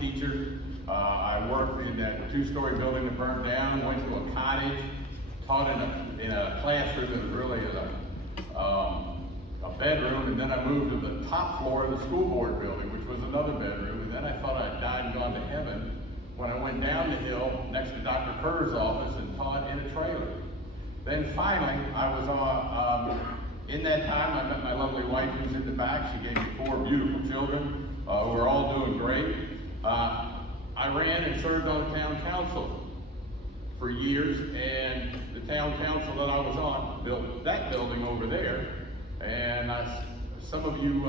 teacher. I worked in that two-story building that burned down, went to a cottage, taught in a classroom that was really a bedroom, and then I moved to the top floor of the school board building, which was another bedroom, and then I thought I'd died and gone to heaven when I went down the hill next to Dr. Kerr's office and taught in a trailer. Then finally, I was in that time, I met my lovely wife who's in the back. She gave me 4 beautiful children who are all doing great. I ran and served on the town council for years, and the town council that I was on built that building over there. And some of you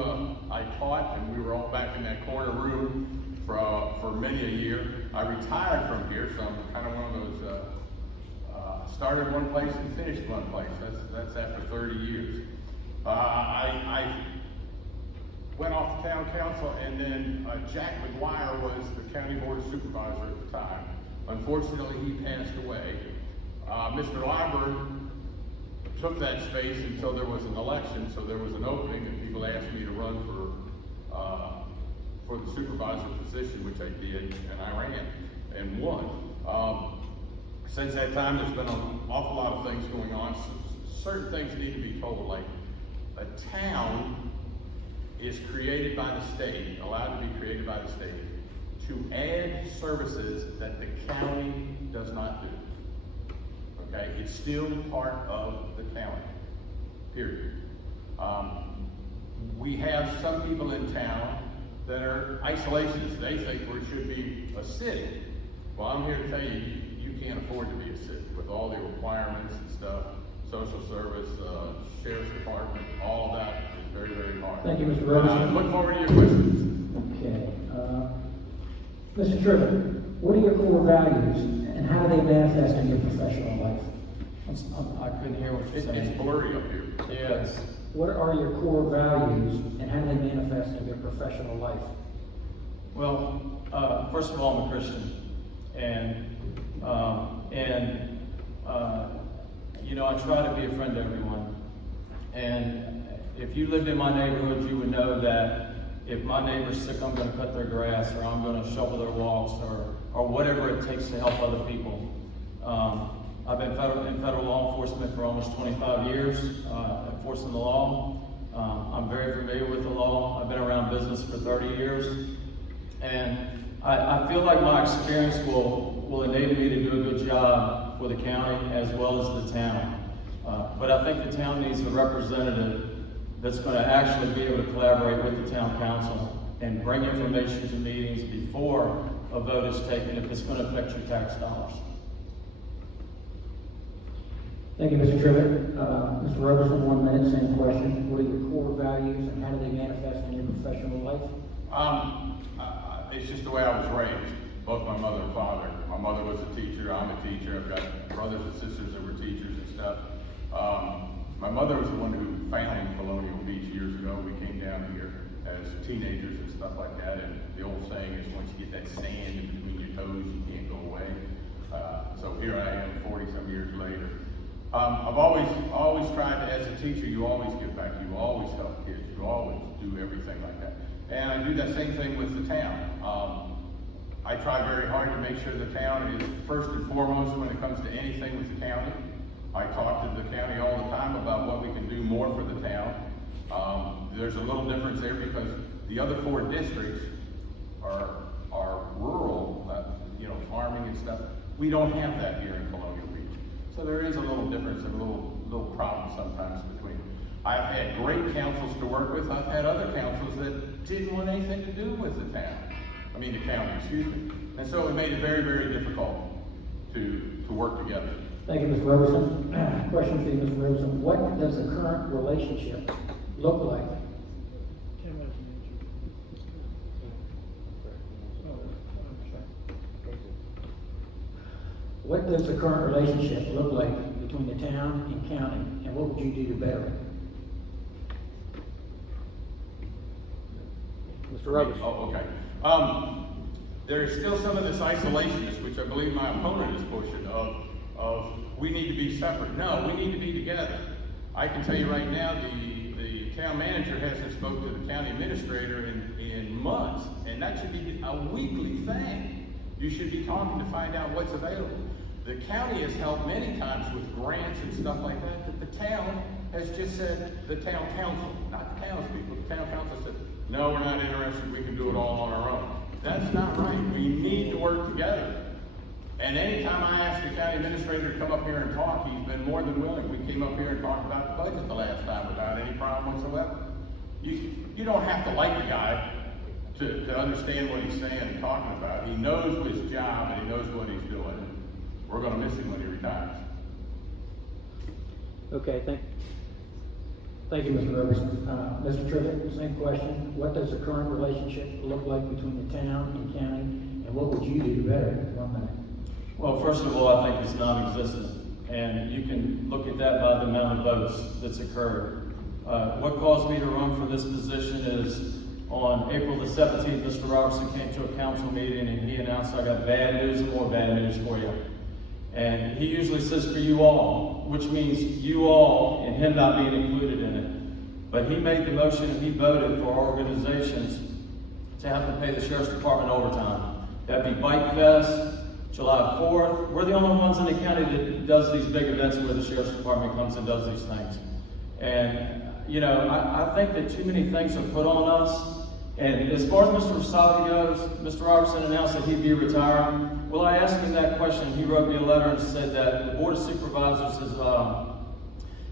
I taught, and we were all back in that corner room for many a year. I retired from here, so I'm kind of one of those, started one place and finished one place. That's after 30 years. I went off to town council, and then Jack McGuire was the county board supervisor at the time. Unfortunately, he passed away. Mr. Liber took that space until there was an election, so there was an opening, and people asked me to run for the supervisor position, which I did, and I ran and won. Since that time, there's been an awful lot of things going on. Certain things need to be told, like a town is created by the state, allowed to be created by the state, to add services that the county does not do. Okay, it's still part of the county, period. We have some people in town that are isolationists. They think we should be a city. Well, I'm here to tell you, you can't afford to be a city with all the requirements and stuff, social service, sheriff's department, all of that is very, very hard. Thank you, Mr. Robertson. Look forward to your questions. Okay. Mr. Trivet, what are your core values and how do they manifest in your professional life? I couldn't hear what you're saying. It's blurry up here. Yes. What are your core values and how do they manifest in your professional life? Well, first of all, I'm a Christian, and you know, I try to be a friend to everyone. And if you lived in my neighborhood, you would know that if my neighbor's sick, I'm going to cut their grass, or I'm going to shovel their walks, or whatever it takes to help other people. I've been in federal law enforcement for almost 25 years, enforcing the law. I'm very familiar with the law. I've been around business for 30 years. And I feel like my experience will enable me to do a good job for the county as well as the town. But I think the town needs a representative that's going to actually be able to collaborate with the town council and bring information to meetings before a vote is taken if it's going to affect your tax dollars. Thank you, Mr. Trivet. Mr. Robertson, 1 minute, same question. What are your core values and how do they manifest in your professional life? It's just the way I was raised, both my mother and father. My mother was a teacher, I'm a teacher. I've got brothers and sisters that were teachers and stuff. My mother was the one who found Colonial Beach years ago. We came down here as teenagers and stuff like that, and the old saying is once you get that sand in between your toes, you can't go away. So here I am 40-some years later. I've always tried to, as a teacher, you always give back, you always help kids, you always do everything like that. And I do that same thing with the town. I try very hard to make sure the town is first and foremost when it comes to anything with the county. I talk to the county all the time about what we can do more for the town. There's a little difference there because the other 4 districts are rural, farming and stuff. We don't have that here in Colonial Beach. So there is a little difference and a little problem sometimes between them. I've had great councils to work with. I've had other councils that didn't want anything to do with the town. I mean the county, excuse me. And so it made it very, very difficult to work together. Thank you, Mr. Robertson. Question for you, Mr. Robertson. What does the current relationship look like? What does the current relationship look like between the town and county, and what would you do to better it? Mr. Robertson. Oh, okay. There's still some of this isolationist, which I believe my opponent is pushing, of we need to be separate. No, we need to be together. I can tell you right now, the the town manager hasn't spoke to the county administrator in months, and that should be a weekly thing. You should be talking to find out what's available. The county has helped many times with grants and stuff like that the town has just said, the town council, not the townspeople, the town council said, no, we're not interested, we can do it all on our own. That's not right. We need to work together. And anytime I ask the county administrator to come up here and talk, he's been more than willing. We came up here and talked about the budget the last time without any problem whatsoever. You don't have to like the guy to understand what he's saying and talking about. He knows his job and he knows what he's doing. We're gonna miss him when he retires. Okay, thank you, Mr. Robertson. Mr. Trivett, same question. What does the current relationship look like between the town and county, and what would you do to better it? 1 minute. Well, first of all, I think it's non-existent, and you can look at that by the amount of votes that's occurred. What caused me to run for this position is on April the 17th, Mr. Robertson came to a council meeting and he announced, I got bad news and more bad news for you. And he usually says for you all, which means you all and him not being included in it. But he made the motion and he voted for our organizations to have to pay the Sheriff's Department overtime. That'd be Bike Fest, July 4th. We're the only ones in the county that does these big events where the Sheriff's Department comes and does these things. And, you know, I think that too many things are put on us. And as far as Mr. Rosati goes, Mr. Robertson announced that he'd be retiring. Well, I asked him that question. He wrote me a letter and said that the Board of Supervisors is,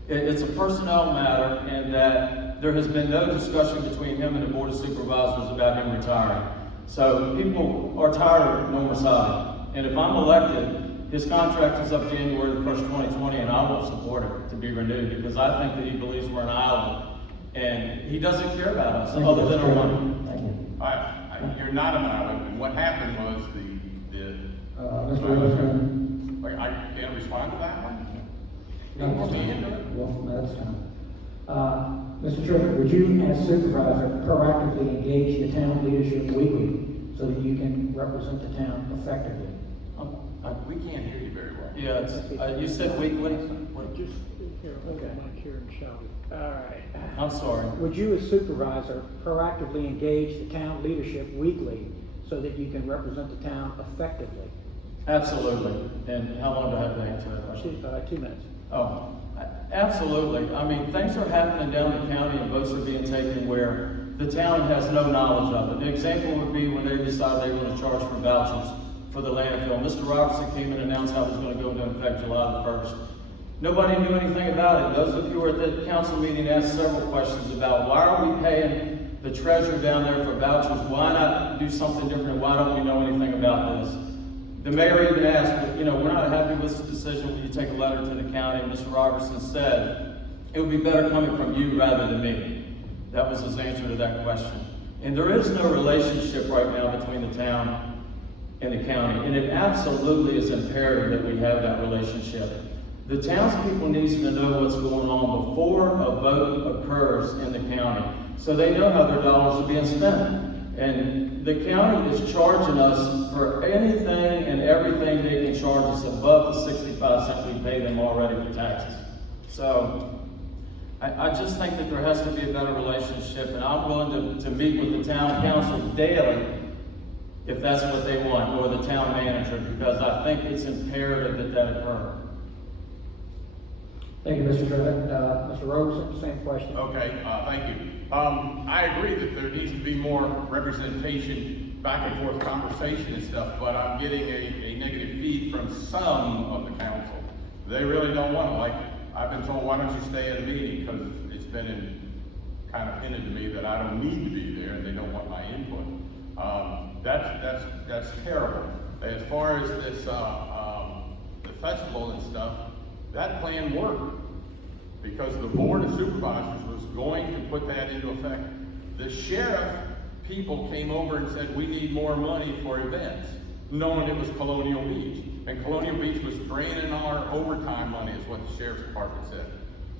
it's a personnel matter and that there has been no discussion between him and the Board of Supervisors about him retiring. So people are tired of Norm Rosati. And if I'm elected, his contract is up January the 1st, 2020, and I will support it to be renewed because I think that he believes we're an island. And he doesn't care about us other than our money. You're not an island, and what happened was Mr. Robertson. like, I can't respond to that one? Well, that's fine. Mr. Trivett, would you, as supervisor, proactively engage the town leadership weekly so that you can represent the town effectively? We can't hear you very well. Yeah, it's, you said weekly? Just here, hold the mic here and shout it. All right. I'm sorry. Would you, as supervisor, proactively engage the town leadership weekly so that you can represent the town effectively? Absolutely. And how long do I have to answer that question? 2 minutes. Oh, absolutely. I mean, things are happening down the county and votes are being taken where the town has no knowledge of it. An example would be when they decided they were going to charge for vouchers for the landfill. Mr. Robertson came and announced how it was going to go into effect July the 1st. Nobody knew anything about it. Those of you who were at the council meeting asked several questions about why are we paying the treasurer down there for vouchers? Why not do something different? Why don't we know anything about this? The mayor even asked, you know, we're not happy with this decision. Will you take a letter to the county? And Mr. Robertson said, it would be better coming from you rather than me. That was his answer to that question. And there is no relationship right now between the town and the county. And it absolutely is imperative that we have that relationship. The townspeople need to know what's going on before a vote occurs in the county, so they know how their dollars are being spent. And the county is charging us for anything and everything they can charge us above the 65 cents we pay them already for taxes. So I just think that there has to be a better relationship, and I'm willing to meet with the town council daily if that's what they want, or the town manager, because I think it's imperative that that occur. Thank you, Mr. Trivett. Mr. Robertson, same question. Okay, thank you. I agree that there needs to be more representation, back and forth conversation and stuff, but I'm getting a negative feed from some of the council. They really don't want to, like, I've been told, why don't you stay at a meeting, because it's been kind of hinted to me that I don't need to be there and they don't want my input. That's terrible. As far as this, the festival and stuff, that plan worked because the Board of Supervisors was going to put that into effect. The sheriff people came over and said, we need more money for events, knowing it was Colonial Beach. And Colonial Beach was draining our overtime money, is what the sheriff's department said.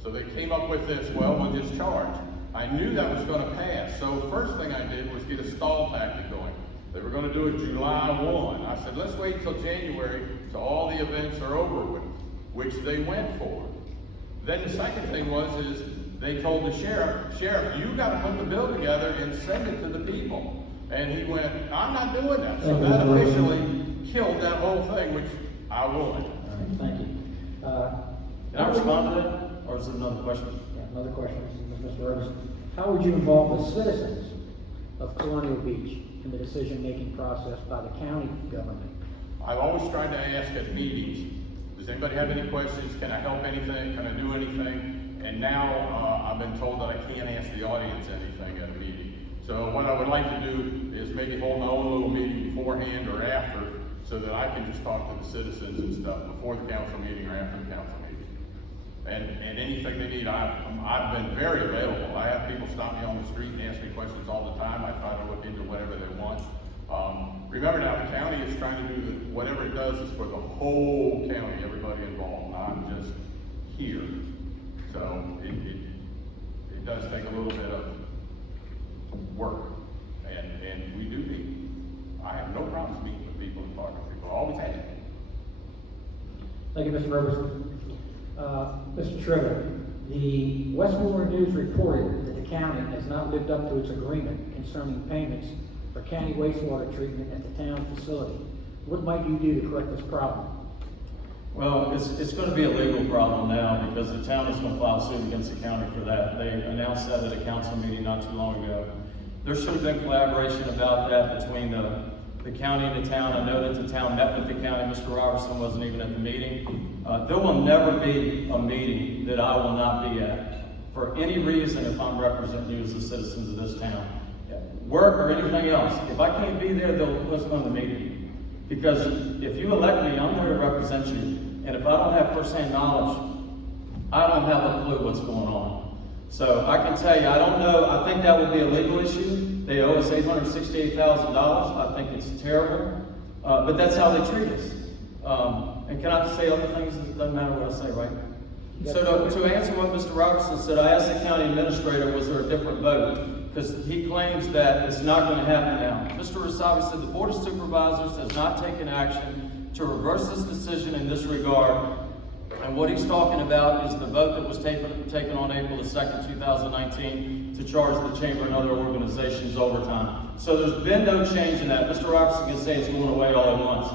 So they came up with this, well, we'll just charge. I knew that was going to pass. So first thing I did was get a stall tactic going. They were going to do it July 1. I said, let's wait till January till all the events are over with, which they went for. Then the second thing was they told the sheriff, you gotta put the bill together and send it to the people. And he went, I'm not doing that. So that officially killed that whole thing, which I would. All right, thank you. Can I respond to that, or is it another question? Yeah, another question, Mr. Robertson. How would you involve the citizens of Colonial Beach in the decision-making process by the county government? I've always tried to ask at meetings, does anybody have any questions? Can I help anything? Can I do anything? And now I've been told that I can't ask the audience anything at a meeting. So what I would like to do is maybe hold my own little meeting beforehand or after, so that I can just talk to the citizens and stuff before the council meeting or after the council meeting. And anything they need, I've been very available. I have people stop me on the street and ask me questions all the time. I try to look into whatever they want. Remember now, the county is trying to do whatever it does is for the whole county, everybody involved, not just here. So it does take a little bit of work, and we do meet. I have no problems meeting with people and talking to people. I always have. Thank you, Mr. Robertson. Mr. Trigger, the Westmoreland News reported that the county has not lived up to its agreement concerning payments for county wastewater treatment at the town facility. What might you do to correct this problem? Well, it's going to be a legal problem now, because the town is going to file suit against the county for that. They announced that at a council meeting not too long ago. There should have been collaboration about that between the county and the town. I know that the town met with the county. Mr. Robertson wasn't even at the meeting. There will never be a meeting that I will not be at for any reason if I'm representing you as the citizens of this town. Work or anything else. If I can't be there, they'll postpone the meeting. Because if you elect me, I'm there to represent you. And if I don't have firsthand knowledge, I don't have a clue what's going on. So I can tell you, I don't know. I think that would be a legal issue. They owe us $868,000. I think it's terrible. But that's how they treat us. And can I say other things? It doesn't matter what I say, right? So to answer what Mr. Robertson said, I asked the county administrator, was there a different vote? Because he claims that it's not going to happen now. Mr. Rasavi said the Board of Supervisors has not taken action to reverse this decision in this regard. And what he's talking about is the vote that was taken on April the 2nd, 2019 to charge the chamber and other organizations overtime. So there's been no change in that. Mr. Robertson can say it's going away all at once.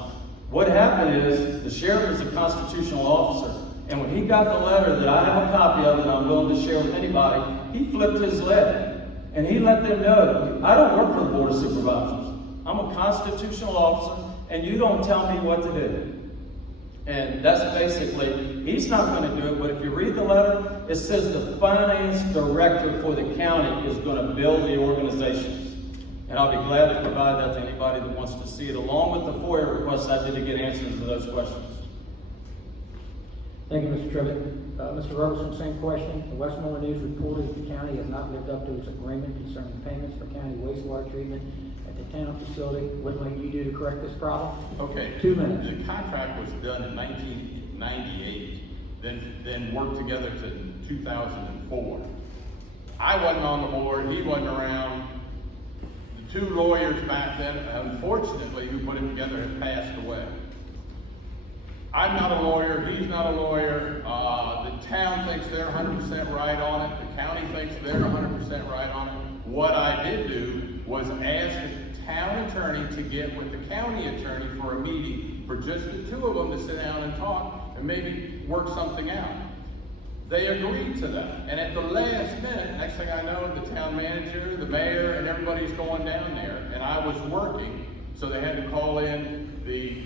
What happened is the sheriff is a constitutional officer. And when he got the letter that I have a copy of that I'm willing to share with anybody, he flipped his lid. And he let them know, I don't work for the Board of Supervisors. I'm a constitutional officer, and you don't tell me what to do. And that's basically, he's not going to do it, but if you read the letter, it says the finance director for the county is going to build the organizations. And I'll be glad to provide that to anybody that wants to see it, along with the FOIA requests I did to get answers to those questions. Thank you, Mr. Trivett. Mr. Robertson, same question. The Westmoreland News reported that the county has not lived up to its agreement concerning payments for county wastewater treatment at the town facility. What might you do to correct this problem? Okay. 2 minutes. The contract was done in 1998, then worked together to 2004. I wasn't on the board, he wasn't around. The two lawyers back then, unfortunately, who put it together have passed away. I'm not a lawyer, he's not a lawyer. The town thinks they're 100% right on it. The county thinks they're 100% right on it. What I did do was ask the town attorney to get with the county attorney for a meeting for just the two of them to sit down and talk and maybe work something out. They agreed to that. And at the last minute, next thing I know, the town manager, the mayor, and everybody's going down there. And I was working, so they had to call in the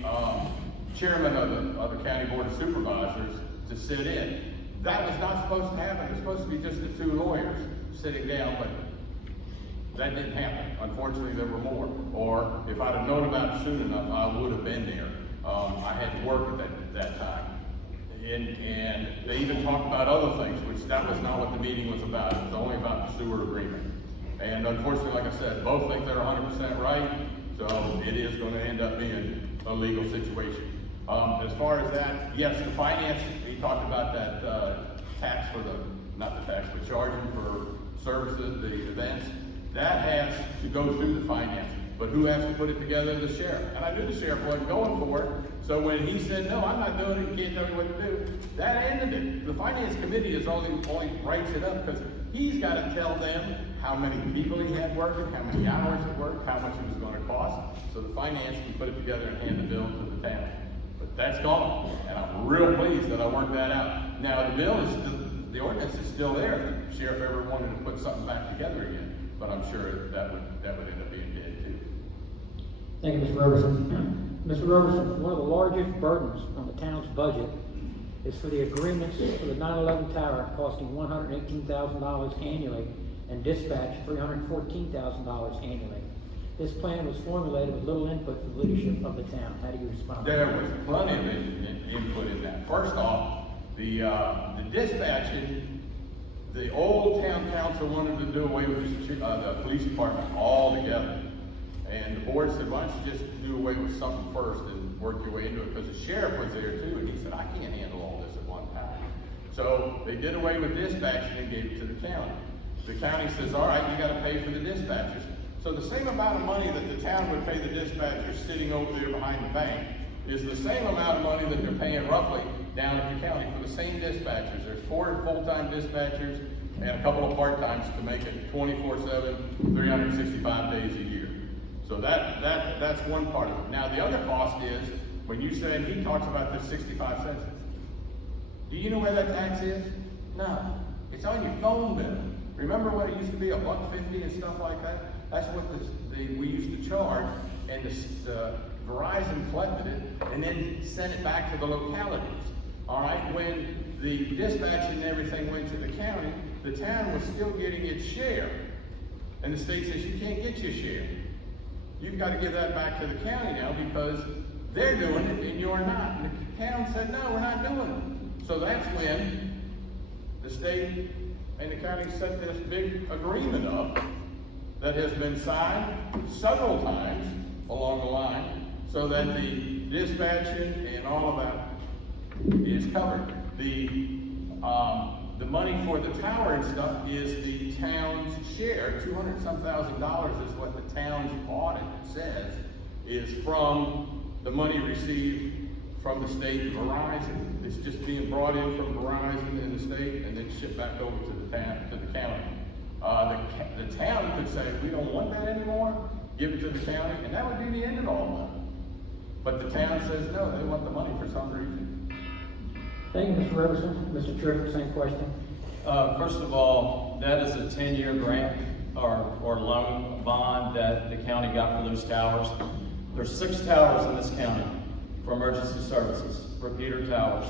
chairman of the County Board of Supervisors to sit in. That was not supposed to happen. It was supposed to be just the two lawyers sitting down, but that didn't happen. Unfortunately, there were more. Or if I'd have known about it soon enough, I would have been there. I had to work at that time. And they even talked about other things, which that was not what the meeting was about. It was only about the sewer agreement. And unfortunately, like I said, both think they're 100% right, so it is going to end up being a legal situation. As far as that, yes, the finance, we talked about that tax for not the tax, but charging for services, the events, that has to go through the finance. But who has to put it together? The sheriff. And I knew the sheriff wasn't going for it. So when he said, no, I'm not doing it, you can't tell me what to do, that ended it. The finance committee is only writes it up because he's got to tell them how many people he had working, how many hours at work, how much it was going to cost. So the finance can put it together and hand the bill to the town. But that's gone. And I'm real pleased that I worked that out. Now the bill is still, the ordinance is still there if the sheriff ever wanted to put something back together again. But I'm sure that would end up being dead too. Thank you, Mr. Roberson. Mr. Roberson, one of the largest burdens on the town's budget is for the agreements for the 9/11 tower costing $118,000 annually and dispatch $314,000 annually. This plan was formulated with little input from the leadership of the town. How do you respond? There was plenty of input in that. First off, the dispatching, the old town council wanted to do away with the police department altogether. And the board said, why don't you just do away with something first and work your way into it? Because the sheriff was there too, and he said, I can't handle all this at one time. So they did away with dispatching and gave it to the county. The county says, all right, you gotta pay for the dispatchers. So the same amount of money that the town would pay the dispatchers sitting over there behind the bank is the same amount of money that they're paying roughly down at the county for the same dispatchers. There's 4 full-time dispatchers and a couple of part-times to make it 24/7, 365 days a year. So that's one part of it. Now the other cost is, when you say, and he talks about this 65 cents, do you know where that tax is? No, it's on your phone bill. Remember what it used to be, $1.50 and stuff like that? That's what we used to charge, and the Verizon collected it and then sent it back to the localities. All right, when the dispatch and everything went to the county, the town was still getting its share. And the state says, you can't get your share. You've got to give that back to the county now because they're doing it and you're not. And the town said, no, we're not doing it. So that's when the state and the county set this big agreement up that has been signed several times along the line so that the dispatching and all of that is covered. The money for the tower and stuff is the town's share. $200-some thousand is what the town's audit says is from the money received from the state Verizon. It's just being brought in from Verizon in the state and then shipped back over to the town, to the county. The town could say, we don't want that anymore, give it to the county, and that would be the end of all that. But the town says no, they want the money for some reason. Thank you, Mr. Roberson. Mr. Tripp, same question. First of all, that is a 10-year grant or loan bond that the county got for those towers. There's 6 towers in this county for emergency services, repeater towers.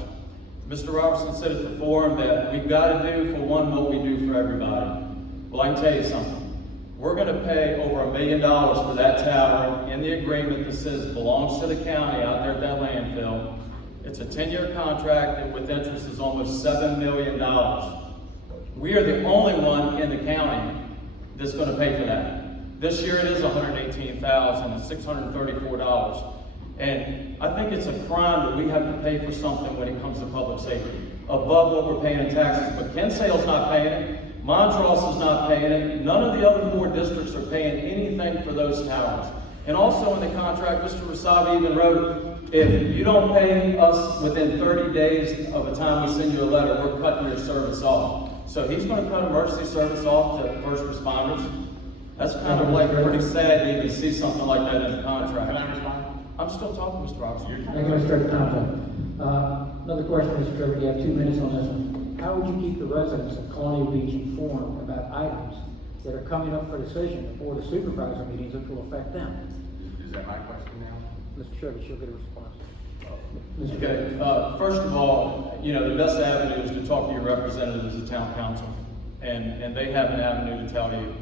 Mr. Robertson said at the forum that we've got to do for one what we do for everybody. Well, I can tell you something. We're going to pay over $1 million for that tower in the agreement that says it belongs to the county out there at that landfill. It's a 10-year contract that with interest is almost $7 million. We are the only one in the county that's going to pay for that. This year it is $118,634. And I think it's a crime that we have to pay for something when it comes to public safety, above what we're paying in taxes. But Ken Sale's not paying it. Montrose is not paying it. None of the other 4 districts are paying anything for those towers. And also in the contract, Mr. Rasavi even wrote, if you don't pay us within 30 days of the time we send you a letter, we're cutting your service off. So he's going to cut emergency service off to first responders. That's kind of like pretty sad to even see something like that in the contract. Can I respond? I'm still talking, Mr. Robinson. Thank you, Mr. Tripp. Another question, Mr. Tripp. You have 2 minutes on this one. How would you keep the residents of Colonial Beach informed about items that are coming up for decision before the supervisor meetings which will affect them? Is that my question now? Mr. Tripp, you'll get a response. Okay, first of all, you know, the best avenue is to talk to your representatives of town council. And they have an avenue to tell you.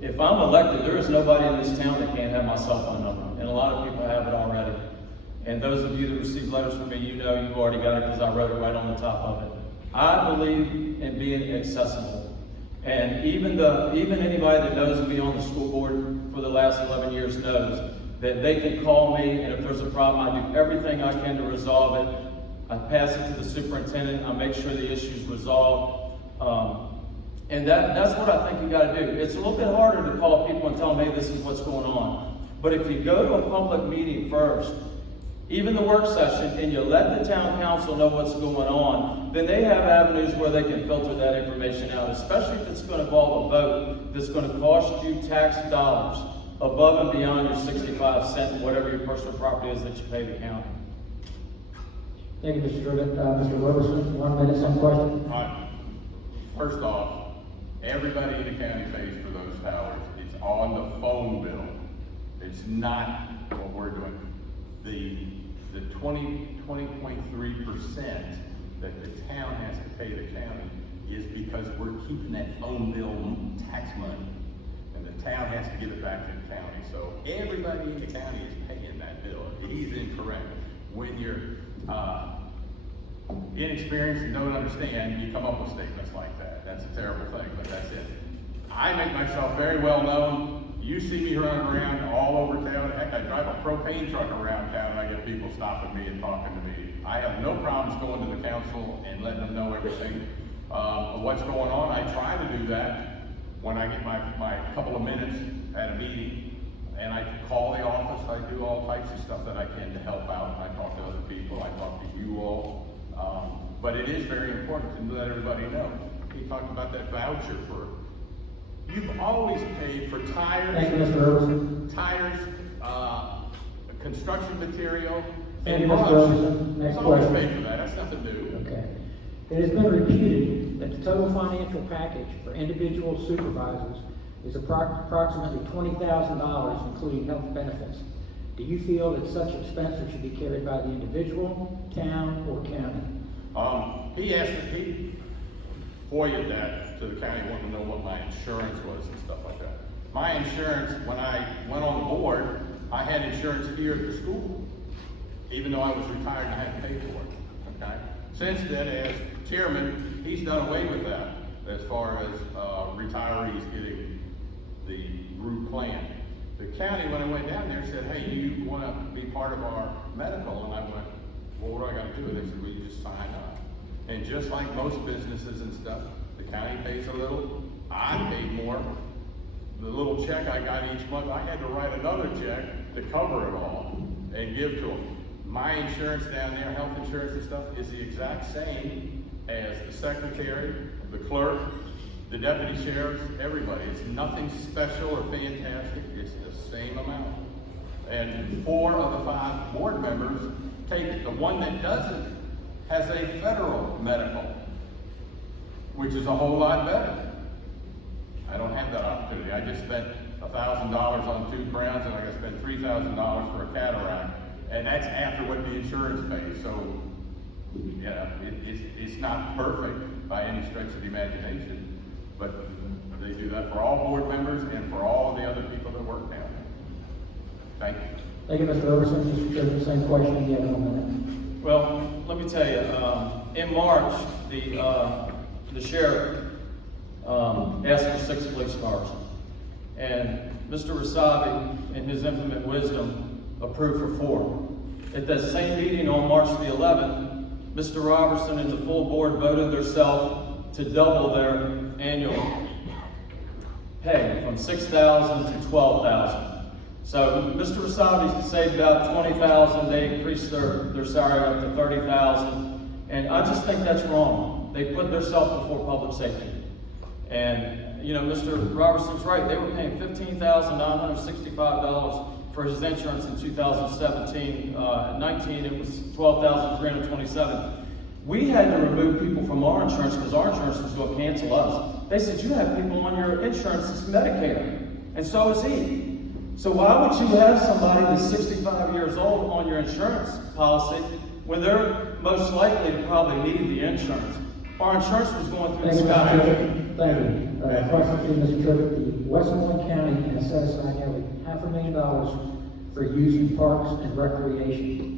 If I'm elected, there is nobody in this town that can't have my cell phone number. And a lot of people have it already. And those of you that receive letters from me, you know you've already got it because I wrote it right on the top of it. I believe in being accessible. And even anybody that knows me on the school board for the last 11 years knows that they can call me, and if there's a problem, I do everything I can to resolve it. I pass it to the superintendent, I make sure the issue's resolved. And that's what I think you gotta do. It's a little bit harder to call people and tell them, hey, this is what's going on. But if you go to a public meeting first, even the work session, and you let the town council know what's going on, then they have avenues where they can filter that information out, especially if it's gonna involve a vote that's gonna cost you tax dollars above and beyond your 65 cent, whatever your personal property is that you pay the county. Thank you, Mr. Tribbett. Mr. Roberson, 1 minute, some question? All right. First off, everybody in the county pays for those towers. It's on the phone bill. It's not what we're doing. The 20.3% that the town has to pay the county is because we're keeping that phone bill tax money. And the town has to give it back to the county. So everybody in the county is paying that bill. He's incorrect. When you're inexperienced and don't understand, you come up with statements like that. That's a terrible thing, but that's it. I make myself very well known. You see me running around all over town. Heck, I drive a propane truck around town and I get people stopping me and talking to me. I have no problems going to the council and letting them know everything of what's going on. I try to do that when I get my couple of minutes at a meeting, and I call the office. I do all types of stuff that I can to help out. I talk to other people. I talk to you all. But it is very important to let everybody know. He talked about that voucher for. You've always paid for tires. Thank you, Mr. Roberson. Tires, construction material. Thank and you, Mr. brush. Roberson. Next You've always question. paid for that. That's nothing new. Okay. It has been repeated that the total financial package for individual supervisors is approximately $20,000, including health benefits. Do you feel that such expenses should be carried by the individual, town, or county? He asked if he FOIA'd that to the county, wanted to know what my insurance was and stuff like that. My insurance, when I went on the board, I had insurance here at the school, even though I was retired and I had to pay for it, okay? Since then, as chairman, he's done away with that as far as retirees getting the group plan. The county, when I went down there, said, hey, do you want to be part of our medical? And I went, well, what do I got to do? They said, well, you just sign up. And just like most businesses and stuff, the county pays a little, I paid more. The little check I got each month, I had to write another check to cover it all and give to them. My insurance down there, health insurance and stuff, is the exact same as the secretary, the clerk, the deputy sheriffs, everybody. It's nothing special or fantastic, it's the same amount. And 4 of the 5 board members take it. The one that doesn't has a federal medical, which is a whole lot better. I don't have that opportunity. I just spent $1,000 on 2 crowns, and I got to spend $3,000 for a cataract, and that's after what the insurance pays. So, yeah, it's not perfect by any stretch of the imagination, but they do that for all board members and for all of the other people that work down there. Thank you. Thank you, Mr. Roberson. Mr. Tribbett, same question again in 1 minute. Well, let me tell you, in March, the sheriff asked for 6 police cars. And Mr. Rasabi, in his infinite wisdom, approved for 4. At that same meeting on March the 11th, Mr. Robertson and the full board voted themselves to double their annual pay from $6,000 to $12,000. So Mr. Rasabi saved about $20,000. They increased their salary up to $30,000, and I just think that's wrong. They put themselves before public safety. And you know, Mr. Robertson's right. They were paying $15,965 for his insurance in 2017. 19, it was $12,327. We had to remove people from our insurance because our insurance was going to cancel us. They said, you have people on your insurance that's Medicare, and so is he. So why would you have somebody that's 65 years old on your insurance policy when they're most likely to probably need the insurance? Our insurance was going through the Thank you, Mr. sky. Tribbett. Thank you. Question to Mr. Tribbett. The Westmoreland County has set aside nearly $500,000 for use in parks and recreation.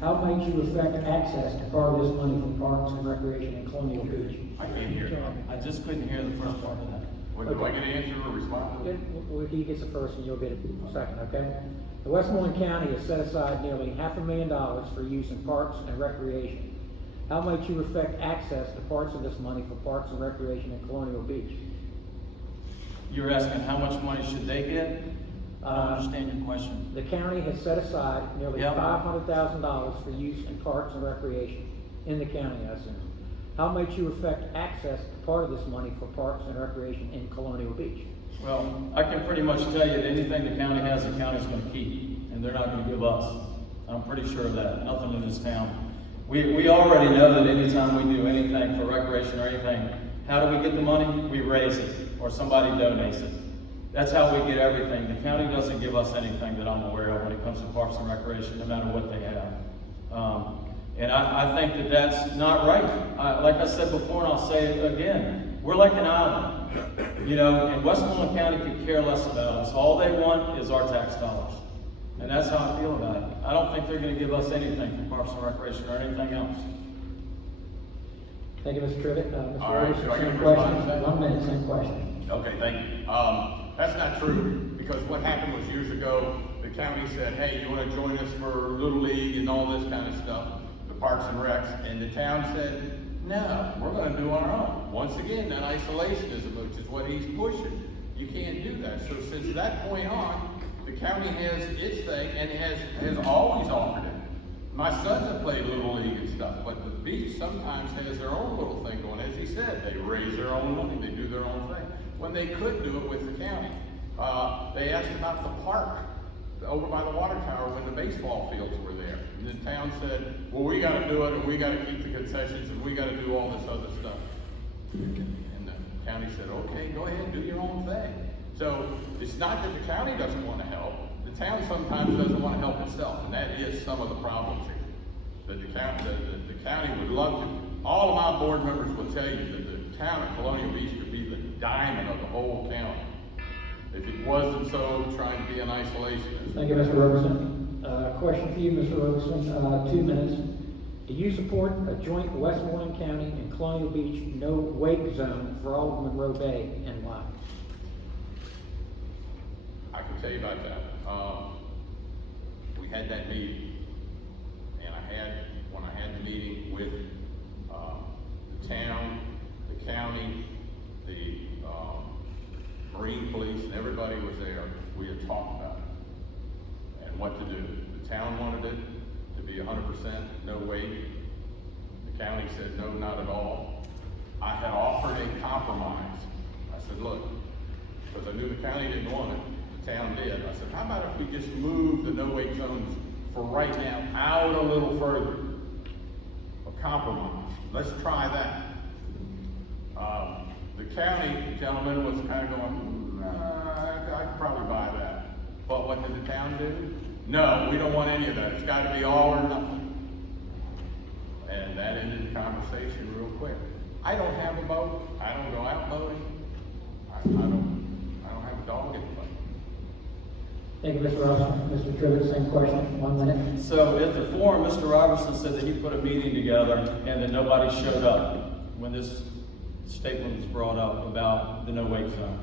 How might you affect access to part of this money from parks and recreation in Colonial Beach? I can't hear that. I just couldn't hear the first part of that. Do I get an answer or response? He gets the first and you'll get a second, okay? The Westmoreland County has set aside nearly $500,000 for use in parks and recreation. How might you affect access to parts of this money for parks and recreation in Colonial Beach? You're asking how much money should they get? I don't Uh, understand your question. The county has set aside nearly Yep. $500,000 for use in parks and recreation in the county, I assume. How might you affect access to part of this money for parks and recreation in Colonial Beach? Well, I can pretty much tell you that anything the county has, the county's gonna keep, and they're not gonna give us. I'm pretty sure of that, nothing in this town. We already know that anytime we do anything for recreation or anything, how do we get the money? We raise it, or somebody donates it. That's how we get everything. The county doesn't give us anything that I'm aware of when it comes to parks and recreation, no matter what they have. And I think that that's not right. Like I said before, and I'll say it again, we're like an island. You know, and Westmoreland County could care less about us. All they want is our tax dollars. And that's how I feel about it. I don't think they're gonna give us anything from parks and recreation or anything else. Thank you, Mr. Trivett. Mr. All right, Rhodes, so I same can respond to question. that? 1 minute, same question. Okay, thank you. That's not true, because what happened was years ago, the county said, hey, you wanna join us for Little League and all this kind of stuff, the Parks and Recs, and the town said, no, we're gonna do our own. Once again, that isolationism, which is what he's pushing. You can't do that. So since that point on, the county has its thing and has always offered it. My sons have played Little League and stuff, but the beach sometimes has their own little thing going. As he said, they raise their own money, they do their own thing. When they could do it with the county. They asked about the park over by the water tower when the baseball fields were there. And the town said, well, we gotta do it, and we gotta keep the concessions, and we gotta do all this other stuff. And the county said, okay, go ahead, do your own thing. So it's not that the county doesn't wanna help, the town sometimes doesn't wanna help itself, and that is some of the problems here. That the county would love to. All of my board members will tell you that the town of Colonial Beach could be the diamond of the whole county. If it wasn't so trying to be an isolationist. Thank you, Mr. Roberson. Question for you, Mr. Roberson, 2 minutes. Do you support a joint Westmoreland County and Colonial Beach no wake zone for all of Monroe Bay, and why? I can tell you about that. We had that meeting, and when I had the meeting with the town, the county, the Marine Police, and everybody was there, we had talked about it and what to do. The town wanted it to be 100% no wake. The county said no, not at all. I had offered a compromise. I said, look, because I knew the county didn't want it, the town did. I said, how about if we just move the no-wake zones for right now out a little further? A compromise. Let's try that. The county gentleman was kind of going, I could probably buy that. But what did the town do? No, we don't want any of that. It's got to be all or nothing. And that ended the conversation real quick. I don't have a boat. I don't go out boating. I don't have a dog in the boat. Thank you, Mr. Roberson. Mr. Trivett, same question, 1 minute. So at the forum, Mr. Robertson said that he put a meeting together and that nobody showed up when this statement was brought up about the no-wake zone.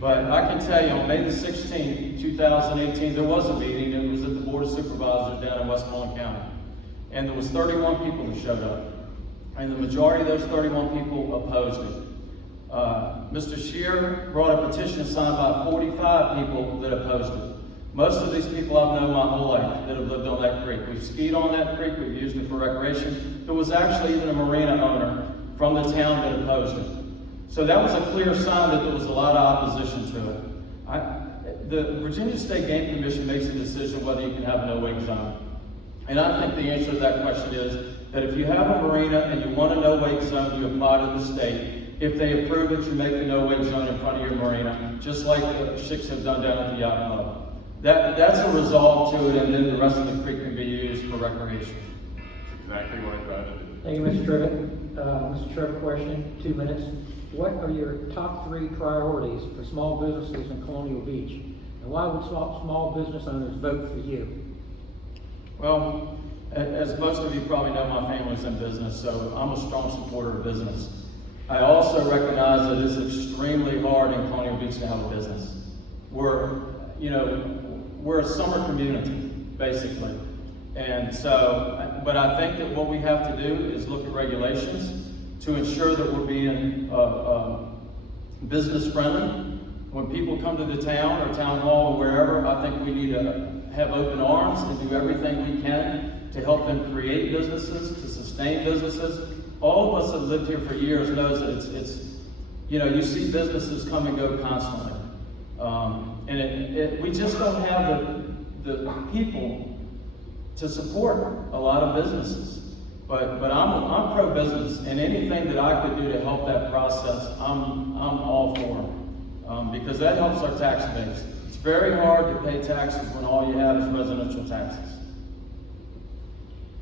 But I can tell you, on May the 16th, 2018, there was a meeting, and it was at the Board of Supervisors down in Westmoreland County. And there was 31 people that showed up. And the majority of those 31 people opposed it. Mr. Scheer brought a petition signed by 45 people that opposed it. Most of these people I've known my whole life that have lived on that creek. We've skied on that creek, we've used it for recreation. There was actually even a marina owner from the town that opposed it. So that was a clear sign that there was a lot of opposition to it. The Virginia State Game Commission makes a decision whether you can have a no-wake zone. And I think the answer to that question is that if you have a marina and you want a no-wake zone, you apply to the state. If they approve it, you make the no-wake zone in front of your marina, just like the chicks have done down at the yacht club. That's a resolve to it, and then the rest of the creek can be used for recreation. That's exactly what I tried to do. Thank you, Mr. Trivett. Mr. Trevor, question, 2 minutes. What are your top 3 priorities for small businesses in Colonial Beach? And why would small business owners vote for you? Well, as most of you probably know, my family's in business, so I'm a strong supporter of business. I also recognize that it's extremely hard in Colonial Beach to have a business. We're a summer community, basically. And so, but I think that what we have to do is look at regulations to ensure that we're being business friendly when people come to the town or town hall or wherever, I think we need to have open arms and do everything we can to help them create businesses, to sustain businesses. All of us that have lived here for years knows that it's you know, you see businesses come and go constantly. And we just don't have the people to support a lot of businesses. But I'm pro-business, and anything that I could do to help that process, I'm all for. Because that helps our tax base. It's very hard to pay taxes when all you have is residential taxes.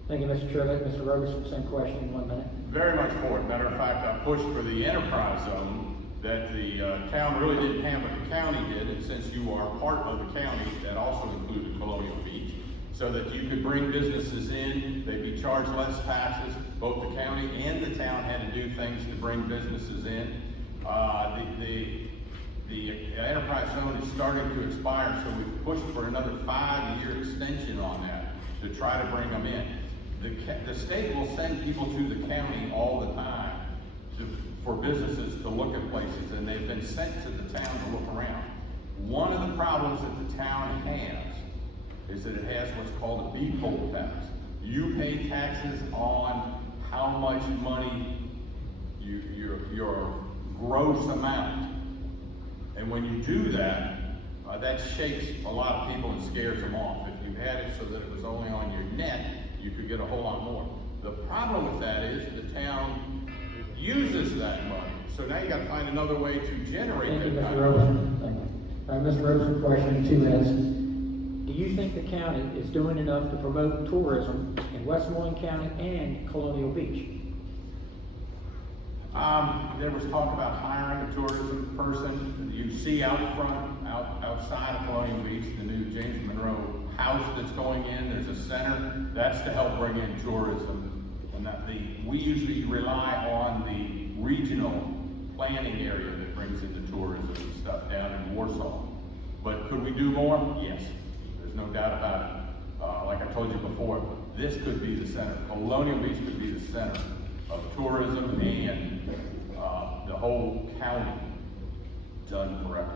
Thank you, Mr. Trivett. Mr. Roberson, same question in 1 minute. Very much for it. Matter of fact, I pushed for the enterprise zone that the town really didn't have what the county did, and since you are part of the county, that also included Colonial Beach, so that you could bring businesses in, they'd be charged less taxes. Both the county and the town had to do things to bring businesses in. The enterprise zone is starting to expire, so we've pushed for another 5-year extension on that to try to bring them in. The state will send people to the county all the time for businesses to look at places, and they've been sent to the town to look around. One of the problems that the town has is that it has what's called a B-poll tax. You pay taxes on how much money your gross amount. And when you do that, that shakes a lot of people and scares them off. If you had it so that it was only on your net, you could get a whole lot more. The problem with that is the town uses that money. So now you gotta find another way to generate Thank you, that kind Mr. of Roberson. Thank you. Mr. Roberson, question in 2 minutes. Do you think the county is doing enough to promote tourism in Westmoreland County and Colonial Beach? There was talk about hiring a tourism person. You see out front, outside of Colonial Beach, the new James Monroe house that's going in. There's a center. That's to help bring in tourism. And we usually rely on the regional planning area that brings in the tourism and stuff down in Warsaw. But could we do more? Yes. There's no doubt about it. Like I told you before, this could be the center. Colonial Beach could be the center of tourism and the whole county done forever.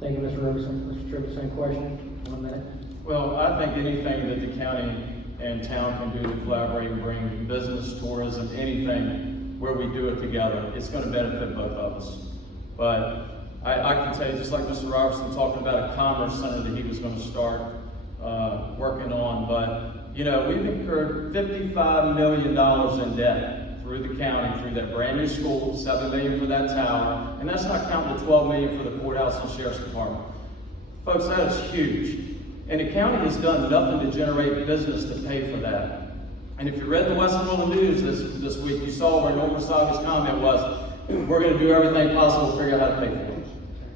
Thank you, Mr. Roberson. Mr. Tripp, same question, 1 minute. Well, I think anything that the county and town can do to collaborate and bring business, tourism, anything where we do it together, it's going to benefit both of us. But I can tell you, just like Mr. Robertson talking about a commerce center that he was going to start working on, but you know, we've incurred $55 million in debt through the county, through that brand new school, $7 million for that tower, and that's not counting the $12 million for the courthouse and sheriff's department. Folks, that is huge. And the county has done nothing to generate business to pay for that. And if you read the Westmoreland News this week, you saw where Norma Saga's comment was, we're going to do everything possible to figure out how to pay for it.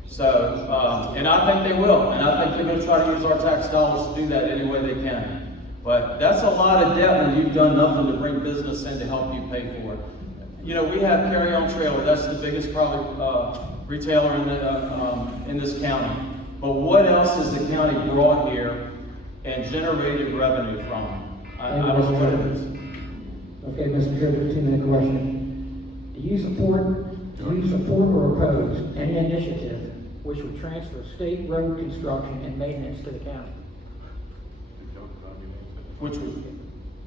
So, and I think they will, and I think they're going to try to use our tax dollars to do that any way they can. But that's a lot of debt when you've done nothing to bring business in to help you pay for it. You know, we have Carry On Trailer. That's the biggest probably retailer in this county. But what else has the county brought here and generated revenue from? I don't know what it is. Okay, Mr. Tripp, 2-minute question. Do you support or oppose any initiative which would transfer state road construction and maintenance to the county? Which would,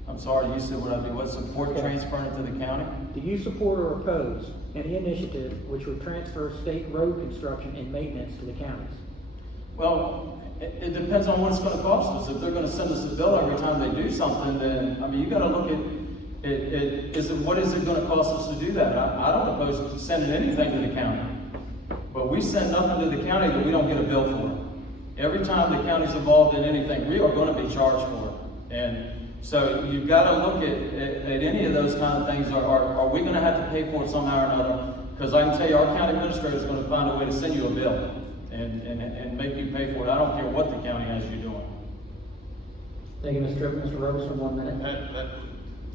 I'm sorry, you said what support transferring it to the county? Do you support or oppose any initiative which would transfer state road construction and maintenance to the counties? Well, it depends on what it's going to cost us. If they're going to send us a bill every time they do something, then, I mean, you got to look at what is it going to cost us to do that? I don't oppose sending anything to the county. But we send nothing to the county that we don't get a bill for. Every time the county's involved in anything, we are going to be charged for it. And so you've got to look at any of those kind of things. Are we going to have to pay for it somehow or another? Because I can tell you, our county administrator is going to find a way to send you a bill and make you pay for it. I don't care what the county has you doing. Thank you, Mr. Tripp. Mr. Roberson, 1 minute.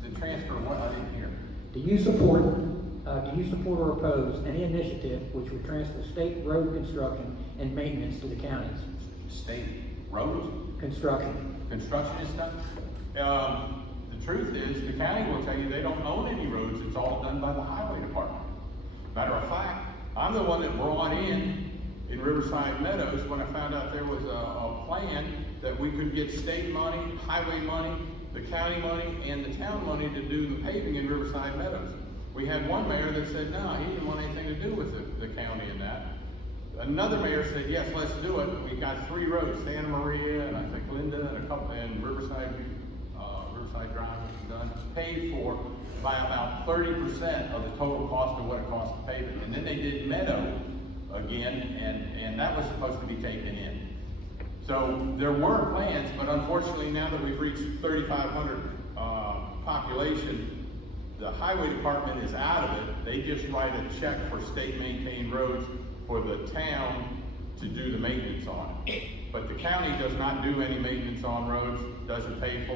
The transfer, what I didn't hear. Do you support or oppose any initiative which would transfer state road construction and maintenance to the counties? State roads? Construction. Construction and stuff. The truth is, the county will tell you they don't own any roads. It's all done by the highway department. Matter of fact, I'm the one that brought in in Riverside Meadows when I found out there was a plan that we could get state money, highway money, the county money, and the town money to do the paving in Riverside Meadows. We had one mayor that said, no, he didn't want anything to do with the county and that. Another mayor said, yes, let's do it. We got 3 roads, Santa Maria, and I think Linda, and a couple, and Riverside Drive was done, paid for by about 30% of the total cost of what it cost to pave it. And then they did Meadow again, and that was supposed to be taken in. So there were plans, but unfortunately now that we've reached 3,500 population, the highway department is out of it. They just write a check for state maintained roads for the town to do the maintenance on it. But the county does not do any maintenance on roads, doesn't pay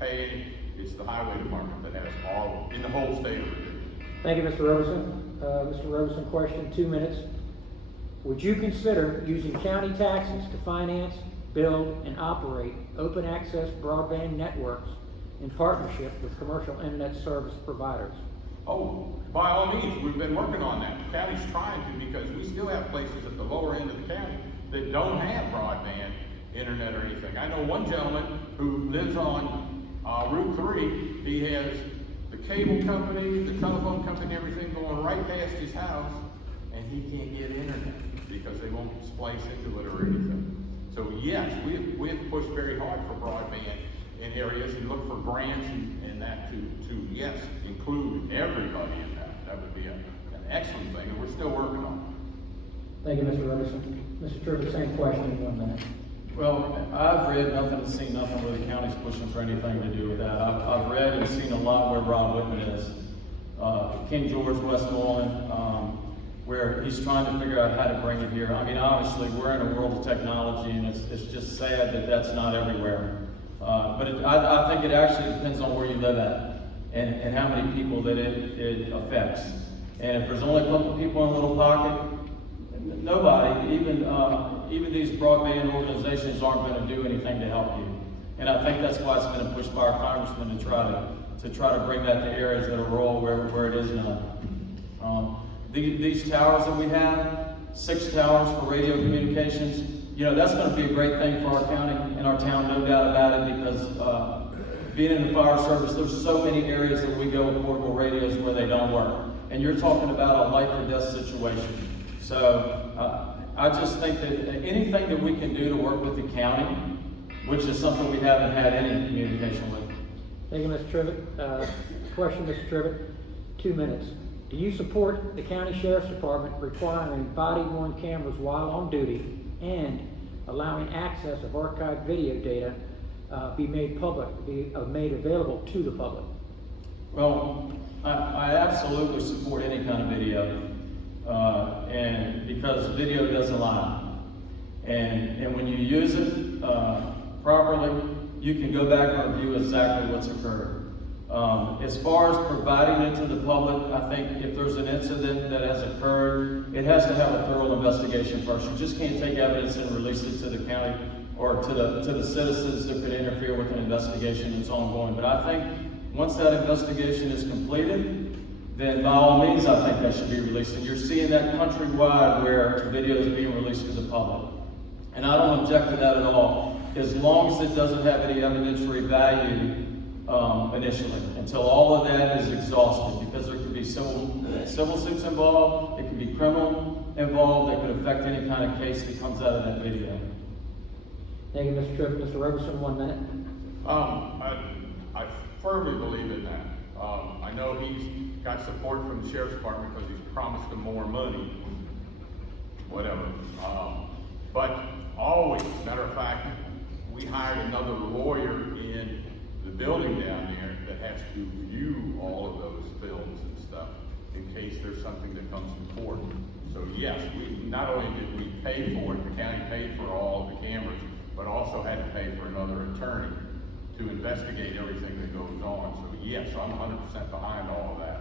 any. It's the highway department that has all, in the whole state of Virginia. Thank you, Mr. Robeson. Mr. Robeson, question, 2 minutes. Would you consider using county taxes to finance, build, and operate open access broadband networks in partnership with commercial internet service providers? Oh, by all means, we've been working on that. The county's trying to, because we still have places at the lower end of the county that don't have broadband internet or anything. I know one gentleman who lives on Route 3. He has the cable company, the telephone company, everything going right past his house, and he can't get internet because they won't splice into it or anything. So yes, we have pushed very hard for broadband in areas and look for grants and that to yes, include everybody in that. That would be an excellent thing, and we're still working on it. Thank you, Mr. Robeson. Mr. Tribbett, same question in 1 minute. Well, I've read nothing and seen nothing where the county's pushing for anything to do with that. I've read and seen a lot where Rob Whitman is. King George, Westmoreland, where he's trying to figure out how to bring it here. I mean, obviously, we're in a world of technology, and it's just sad that that's not everywhere. But I think it actually depends on where you live at and how many people that it affects. And if there's only a couple of people in a little pocket, nobody, even these broadband organizations aren't going to do anything to help you. And I think that's why it's been a push by our congressman to try to bring that to areas that are rural where it is not. These towers that we have, 6 towers for radio communications, you know, that's going to be a great thing for our county and our town, no doubt about it, because being in the fire service, there's so many areas that we go with portable radios where they don't work. And you're talking about a life or death situation. So I just think that anything that we can do to work with the county, which is something we haven't had any communication with. Thank you, Mr. Tribbett. Question, Mr. Tribbett, 2 minutes. Do you support the county sheriff's department requiring body-worn cameras while on duty and allowing access of archived video data be made available to the public? Well, I absolutely support any kind of video, and because video doesn't lie, and when you use it properly, you can go back and review exactly what's occurred. As far as providing it to the public, I think if there's an incident that has occurred, it has to have a thorough investigation first. You just can't take evidence and release it to the county or to the citizens that could interfere with an investigation that's ongoing. But I think once that investigation is completed, then by all means, I think that should be released. And you're seeing that countrywide where video is being released to the public. And I don't object to that at all, as long as it doesn't have any evidentiary value initially, until all of that is exhausted, because there could be civil suits involved, it could be criminal involved, that could affect any kind of case that comes out of that video. Thank you, Mr. Tripp. Mr. Robeson, 1 minute. I firmly believe in that. I know he's got support from the sheriff's department because he's promised them more money, whatever. But always, matter of fact, we hired another lawyer in the building down there that has to view all of those films and stuff in case there's something that comes to court. So yes, we not only did we pay for it, the county paid for all of the cameras, but also had to pay for another attorney to investigate everything that goes on. So yes, I'm 100% behind all of that.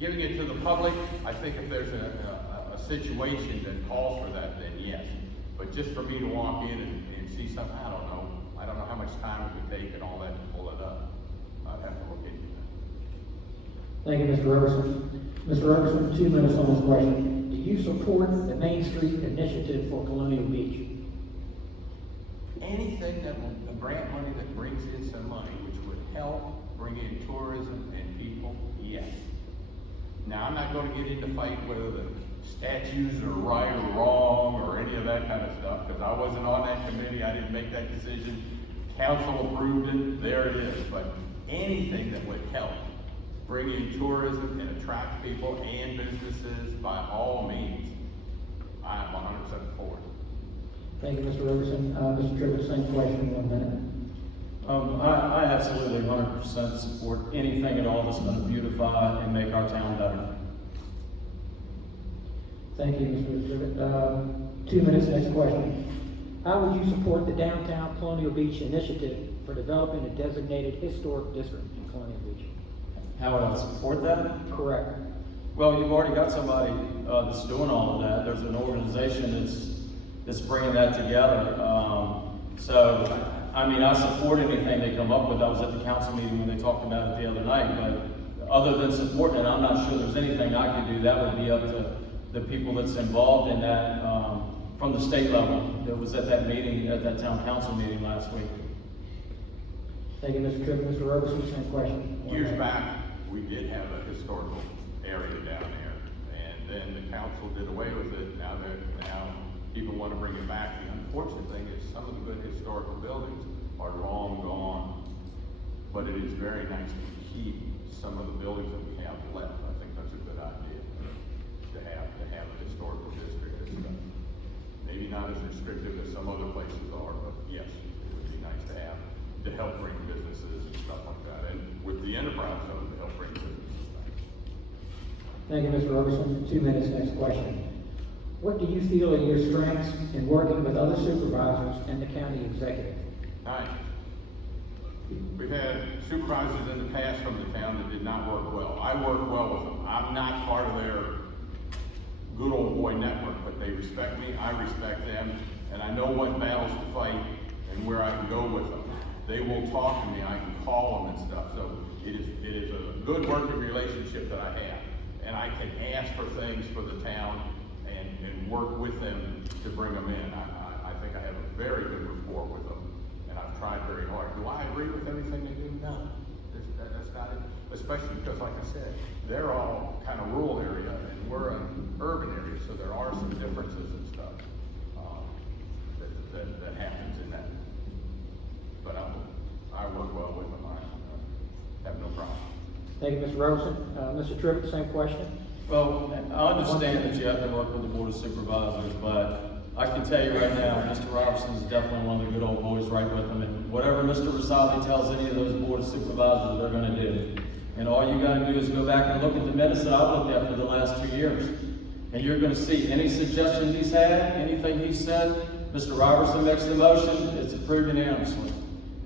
Giving it to the public, I think if there's a situation that calls for that, then yes. But just for me to walk in and see something, I don't know how much time it would take and all that to pull it up. I'd have to look into that. Thank you, Mr. Robertson. Mr. Robertson, 2 minutes on this question. Do you support the Main Street initiative for Colonial Beach? Anything that will, the grant money that brings in some money, which would help bring in tourism and people, yes. Now, I'm not gonna get into fight whether the statues are right or wrong or any of that kind of stuff, because I wasn't on that committee, I didn't make that decision. Council approved it, there it is, but anything that would help bring in tourism and attract people and businesses, by all means, I am 100% for it. Thank you, Mr. Robertson. Mr. Trivett, same question, 1 minute. I absolutely 100% support anything at all that's gonna beautify and make our town better. Thank you, Mr. Trivett. 2 minutes, next question. How would you support the Downtown Colonial Beach initiative for developing a designated historic district in Colonial Beach? How would I support that? Correct. Well, you've already got somebody that's doing all of that. There's an organization that's bringing that together. So, I mean, I support anything they come up with. I was at the council meeting when they talked about it the other night, but other than supporting it, I'm not sure there's anything I could do. That would be up to the people that's involved in that from the state level that was at that meeting, at that town council meeting last week. Thank you, Mr. Trivett. Mr. Robertson, same question. Years back, we did have a historical area down there, and then the council did away with it. Now people want to bring it back. The unfortunate thing is some of the good historical buildings are long gone, but it is very nice to keep some of the buildings that we have left. I think that's a good idea to have a historical district. It's maybe not as restrictive as some other places are, but yes, it would be nice to have to help bring businesses and stuff like that, and with the enterprise zone to help bring businesses back. Thank you, Mr. Robertson. 2 minutes, next question. What do you feel are your strengths in working with other supervisors and the county executive? Hi. We've had supervisors in the past from the town that did not work well. I work well with them. I'm not part of their good old boy network, but they respect me, I respect them, and I know what battles to fight and where I can go with them. They will talk to me, I can call them and stuff, so it is a good working relationship that I have. And I can ask for things for the town and work with them to bring them in. I think I have a very good rapport with them, and I've tried very hard. Do I agree with everything they do? No, that's not it. Especially because, like I said, they're all kind of rural area, and we're an urban area, so there are some differences and stuff that happens in that. But I work well with them. I have no problem. Thank you, Mr. Robertson. Mr. Trivett, same question. Well, I understand that you have to work with the board of supervisors, but I can tell you right now, Mr. Robertson is definitely one of the good old boys right with them, and whatever Mr. Rosali tells any of those board of supervisors, they're gonna do. And all you gotta do is go back and look at the minutes that I've looked at for the last 2 years. And you're gonna see any suggestion he's had, anything he said, Mr. Robertson makes the motion, it's approved unanimously.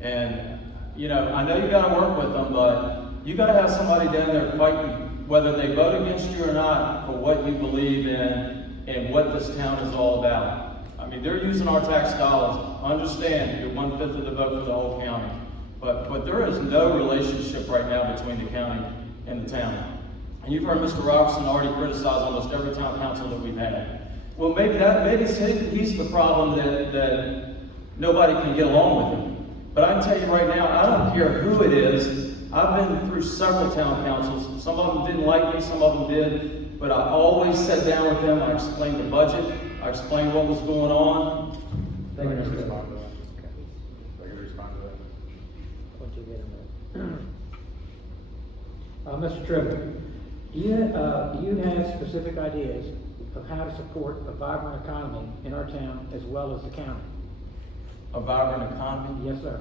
And, you know, I know you gotta work with them, but you gotta have somebody down there fighting, whether they vote against you or not, for what you believe in and what this town is all about. I mean, they're using our tax dollars. Understand, you're 1/5 of the vote for the whole county. But there is no relationship right now between the county and the town. And you've heard Mr. Robertson already criticize almost every town council that we've had. Well, maybe he's the problem that nobody can get along with him. But I can tell you right now, I don't care who it is. I've been through several town councils. Some of them didn't like me, some of them did. But I always sat down with them, I explained the budget, I explained what was going on. Thank you, Mr. Trivett. I can respond to that. Once you get him there. Mr. Trivett, do you have specific ideas of how to support a vibrant economy in our town as well as the county? A vibrant economy? Yes, sir.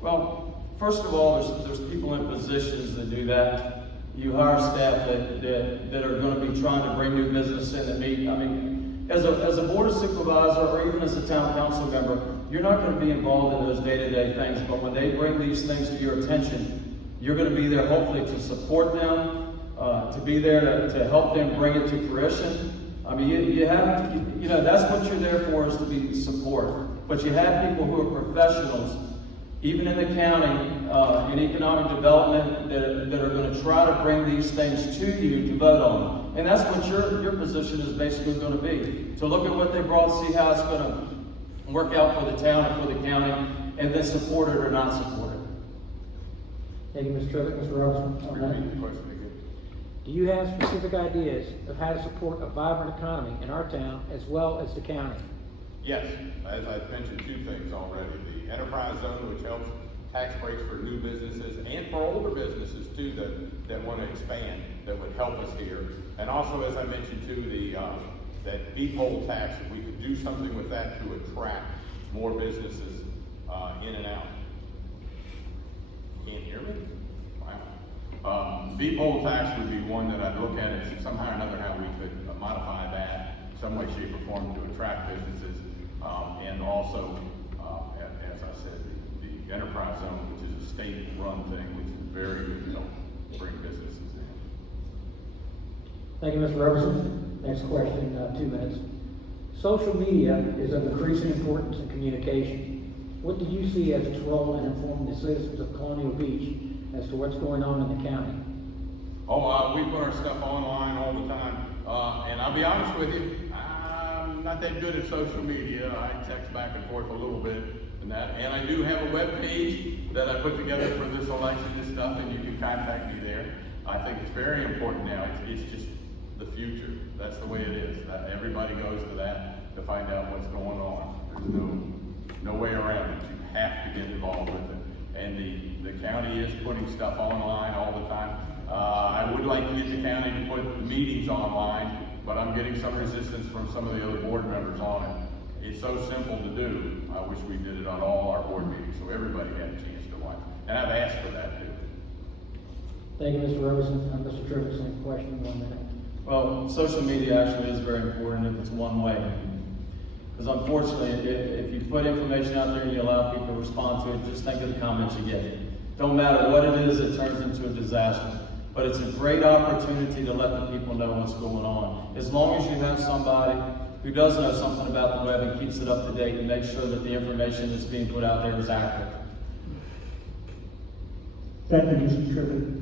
Well, first of all, there's people in positions that do that. You hire staff that are gonna be trying to bring new business in that meet. I mean, as a board of supervisor or even as a town council member, you're not gonna be involved in those day-to-day things, but when they bring these things to your attention, you're gonna be there hopefully to support them, to be there to help them bring it to fruition. I mean, you know, that's what you're there for, is to be support. But you have people who are professionals, even in the county, in economic development, that are going to try to bring these things to you to vote on. And that's what your position is basically gonna be. To look at what they brought, see how it's gonna work out for the town and for the county, and then support it or not support it. Thank you, Mr. Trivett. Mr. Robertson? on that? Repeat the question again. Do you have specific ideas of how to support a vibrant economy in our town as well as the county? Yes, as I've mentioned two things already. The enterprise zone, which helps tax breaks for new businesses and for older businesses too that want to expand, that would help us here. And also, as I mentioned too, that peephole tax, if we could do something with that to attract more businesses in and out. Can't hear me? Wow. Peephole tax would be one that I'd look at it somehow or another, how we could modify that some way, shape, or form to attract businesses. And also, as I said, the enterprise zone, which is a state-run thing, which is very good to help bring businesses in. Thank you, Mr. Robertson. Next question, 2 minutes. Social media is of increasing importance in communication. What do you see as its role in informing the citizens of Colonial Beach as to what's going on in the county? We put our stuff online all the time, and I'll be honest with you, I'm not that good at social media. I text back and forth a little bit and that, and I do have a web page that I put together for this election and stuff, and you can contact me there. I think it's very important now. It's just the future. That's the way it is. Everybody goes to that to find out what's going on. There's no way around it. You have to get involved with it. And the county is putting stuff online all the time. I would like to get the county to put the meetings online, but I'm getting some resistance from some of the other board members on it. It's so simple to do. I wish we did it on all our board meetings so everybody had a chance to watch. And I've asked for that too. Thank you, Mr. Robertson. Mr. Trivett, same question, 1 minute. Well, social media actually is very important if it's one way. Because unfortunately, if you put information out there and you allow people to respond to it, just think of the comments you get. Don't matter what it is, it turns into a disaster. But it's a great opportunity to let the people know what's going on. As long as you have somebody who does know something about the web and keeps it up to date and makes sure that the information that's being put out there is accurate. Thank you, Mr. Trivett.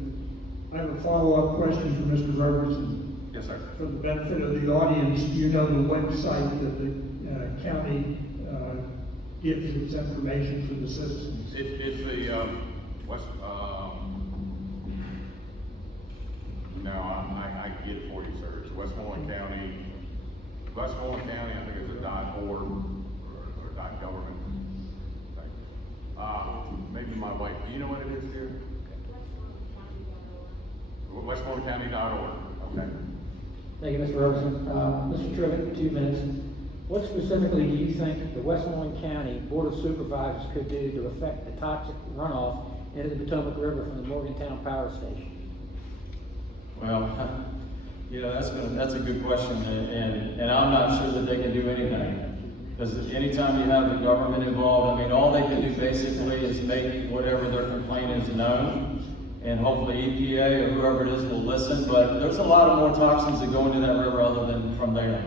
I have a follow-up question for Mr. Robertson. Yes, sir. For the benefit of the audience, do you know the website that the county gives its information to the citizens? It's the West. No, I can get it for you, sir. It's Westmoreland County. Westmoreland County, I think it's a .org or .government. Maybe my wife. Do you know what it is, dear? Westmorelandcounty.org. Okay. Thank you, Mr. Robertson. Mr. Trivett, 2 minutes. What specifically do you think the Westmoreland County Board of Supervisors could do to affect the toxic runoff into the Potomac River from the Morgantown Power Station? Well, that's a good question, and I'm not sure that they can do anything. Because anytime you have the government involved, I mean, all they can do basically is make whatever their complaint is known, and hopefully EPA or whoever it is will listen. But there's a lot of more toxins that go into that river other than from there,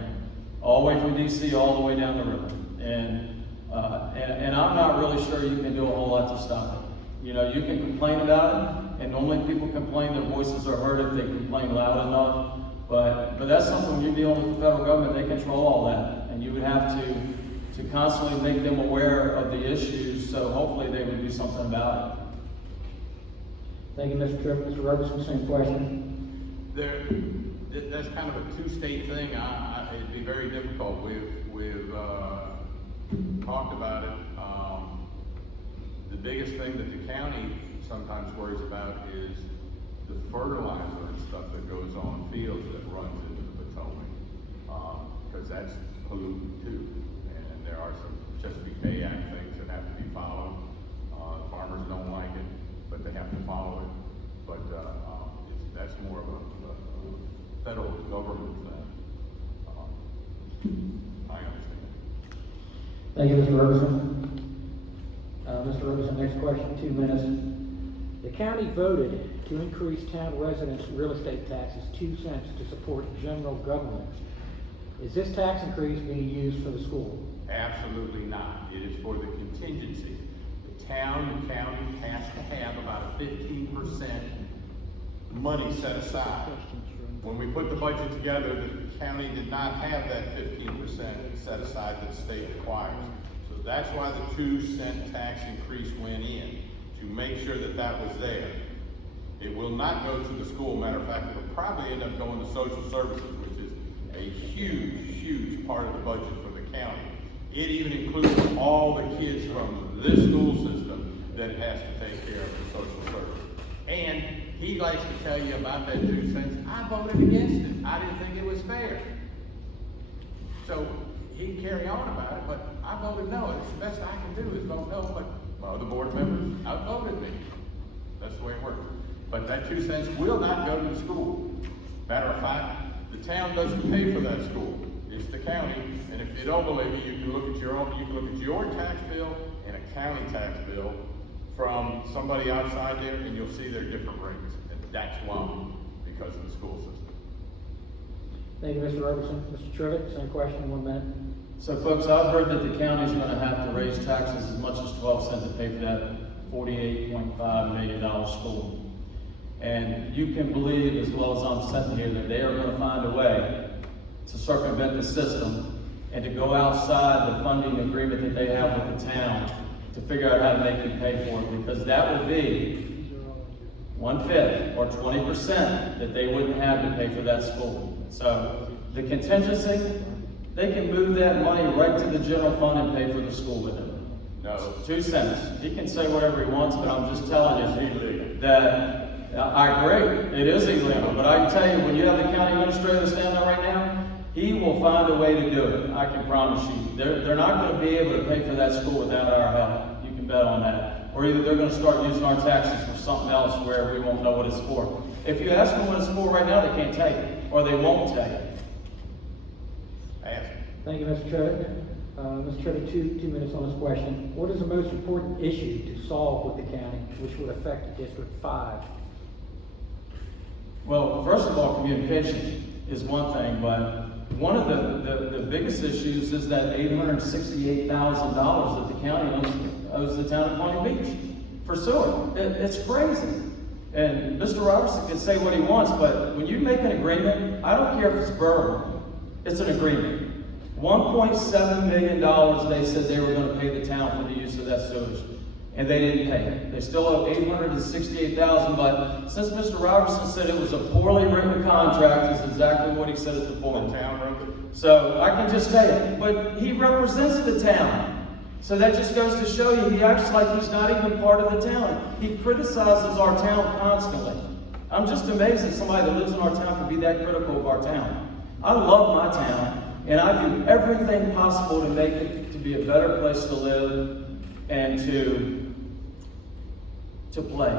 all the way from DC all the way down the river. And I'm not really sure you can do a whole lot to stop it. You know, you can complain about it, and normally people complain, their voices are heard if they complain loud enough. But that's something when you're dealing with the federal government, they control all that. And you would have to constantly make them aware of the issues, so hopefully they would do something about it. Thank you, Mr. Tripp. Mr. Robertson, same question. That's kind of a two-state thing. It'd be very difficult. We've talked about it. The biggest thing that the county sometimes worries about is the fertilizer and stuff that goes on fields that runs into the Potomac, because that's pollutant too. And there are some Chesapeake Bay Act things that have to be followed. Farmers don't like it, but they have to follow it. But that's more of a federal government thing. I understand. Thank you, Mr. Robertson. Mr. Robertson, next question, 2 minutes. The county voted to increase town residents' real estate taxes 2 cents to support general government. Is this tax increase being used for the school? Absolutely not. It is for the contingency. The county has to have about a 15% money set aside When we put the budget together, the county did not have that 15% set aside that the state requires. So that's why the 2-cent tax increase went in, to make sure that that was there. It will not go to the school. Matter of fact, it'll probably end up going to social services, which is a huge, huge part of the budget for the county. It even includes all the kids from this school system that it has to take care of in social service. And he likes to tell you about that 2 cents. I voted against it. I didn't think it was fair. So he can carry on about it, but I voted no. It's the best I can do is vote no, but my other board members outvoted me. That's the way it works. But that 2 cents will not go to the school. Matter of fact, the town doesn't pay for that school. It's the county. And if you don't believe me, you can look at your own, you can look at your tax bill and a county tax bill from somebody outside there, and you'll see their different rates. And that's why, because of the school system. Thank you, Mr. Robertson. Mr. Trivett, same question in 1 minute. So folks, I've heard that the county's gonna have to raise taxes as much as 12 cents to pay for that $48.5 million school. And you can believe, as well as I'm sitting here, that they are gonna find a way to circumvent the system and to go outside the funding agreement that they have with the town to figure out how to make them pay for it, because that would be 1/5 or 20% that they wouldn't have to pay for that school. So the contingency, they can move that money right to the general fund and pay for the school with it. No. 2 cents. He can say whatever he wants, but I'm just telling you that I agree, it is illegal, but I can tell you, when you have the county administrator standing there right now, he will find a way to do it. I can promise you. They're not going to be able to pay for that school without our help. You can bet on that. Or either they're going to start using our taxes for something else where we won't know what it's for. If you ask them what it's for right now, they can't tell you, or they won't tell you. Ask. Thank you, Mr. Trivett. Mr. Trivett, two minutes on this question. What is the most important issue to solve with the county which would affect District 5? Well, first of all, communication is one thing, but one of the biggest issues is that $868,000 that the county owes the town of Palm Beach for sewer. It's crazy. And Mr. Robertson can say what he wants, but when you make an agreement, I don't care if it's verbal, it's an agreement. $1.7 million they said they were going to pay the town for the use of that sewage, and they didn't pay it. They still owe $868,000, but since Mr. Robertson said it was a poorly written contract, is exactly what he said at the forum. The town wrote it. So I can just tell you, but he represents the town. So that just goes to show you, he acts like he's not even part of the town. He criticizes our town constantly. I'm just amazed that somebody that lives in our town can be that critical of our town. I love my town, and I do everything possible to make it to be a better place to live and to play.